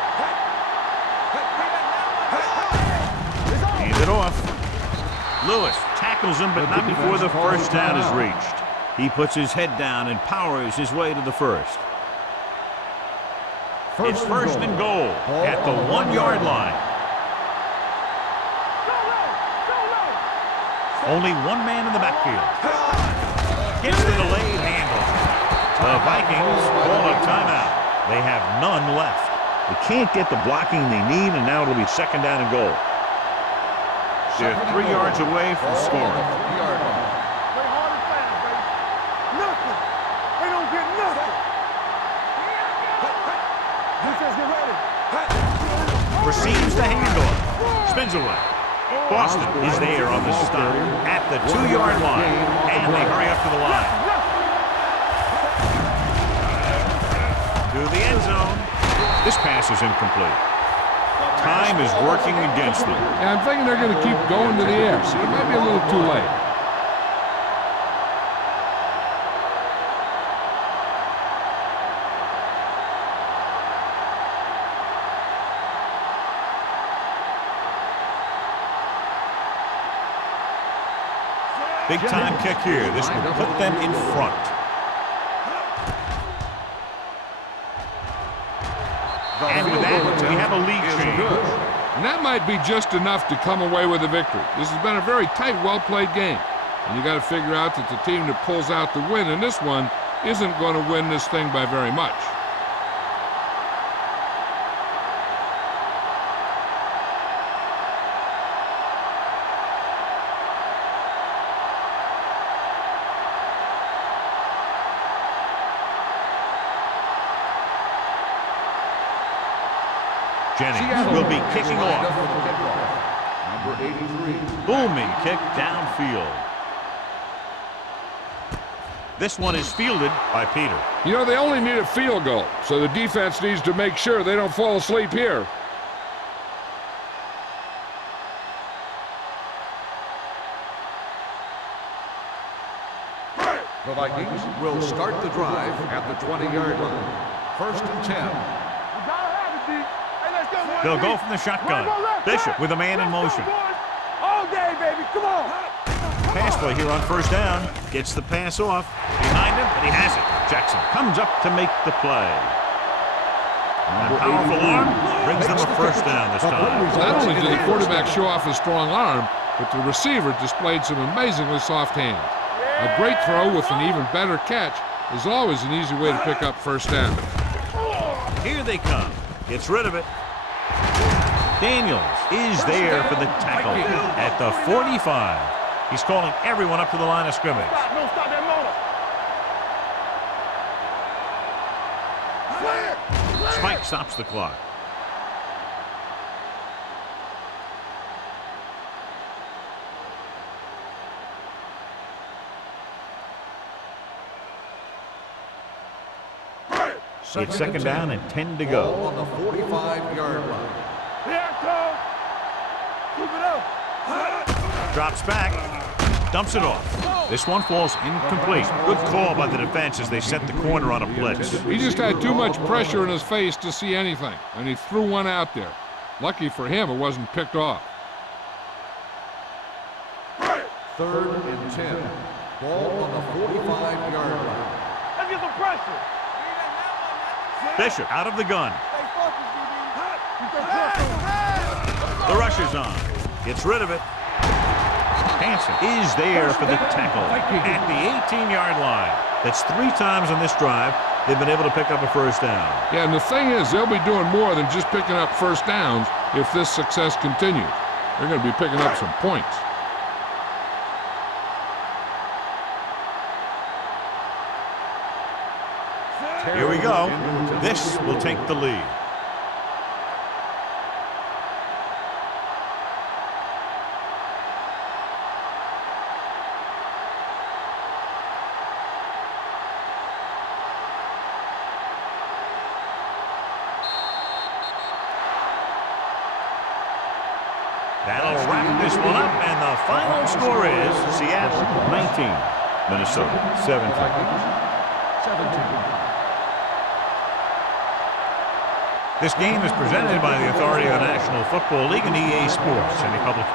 Hand it off. Lewis tackles him, but not before the first down is reached. He puts his head down and powers his way to the first. It's first and goal at the 1-yard line. Only one man in the backfield. Gets the delayed handoff. The Vikings call a timeout. They have none left. They can't get the blocking they need, and now it'll be 2nd down and goal. They're 3 yards away from scoring. 3-yard line. Play hard and fast, baby. Nothing. They don't get nothing. Defense, get ready. Receives the handoff. Spins away. Boston is there on the stop at the 2-yard line. And they hurry up to the line. To the end zone. This pass is incomplete. Time is working against them. Yeah, I'm thinking they're going to keep going to the air. So it might be a little too late. Big time kick here. This will put them in front. And with that, we have a lead change. And that might be just enough to come away with a victory. This has been a very tight, well-played game. And you got to figure out that the team that pulls out the win in this one isn't going to win this thing by very much. Jennings will be kicking off. Number 83. Booming kick downfield. This one is fielded by Peter. You know, they only need a field goal, so the defense needs to make sure they don't fall asleep here. The Vikings will start the drive at the 20-yard line. 1st and 10. You gotta have it, D. They'll go from the shotgun. Bishop with a man in motion. All day, baby. Come on. Pass play here on first down. Gets the pass off. Behind him, but he has it. Jackson comes up to make the play. And a powerful arm brings them a first down this time. Not only did the quarterback show off his strong arm, but the receiver displayed some amazingly soft hands. A great throw with an even better catch is always an easy way to pick up first down. Here they come. Gets rid of it. Daniels is there for the tackle at the 45. He's calling everyone up to the line of scrimmage. Don't stop that motor. Spike stops the clock. It's second down and 10 to go. On the 45-yard line. Here it comes. Keep it up. Drops back. Dumps it off. This one falls incomplete. Good call by the defense as they set the corner on a blitz. He just had too much pressure in his face to see anything, and he threw one out there. Lucky for him, it wasn't picked off. 3rd and 10. Ball on the 45-yard line. Let's get some pressure. Bishop out of the gun. Stay focused, DB. The rush is on. Gets rid of it. Hanson is there for the tackle at the 18-yard line. That's 3 times on this drive they've been able to pick up a first down. Yeah, and the thing is, they'll be doing more than just picking up first downs if this success continues. They're going to be picking up some points. Here we go. This will take the lead. That'll wrap this one up, and the final score is Seattle 19, Minnesota 17. This game is presented by the authority of the National Football League and EA Sports. Any public...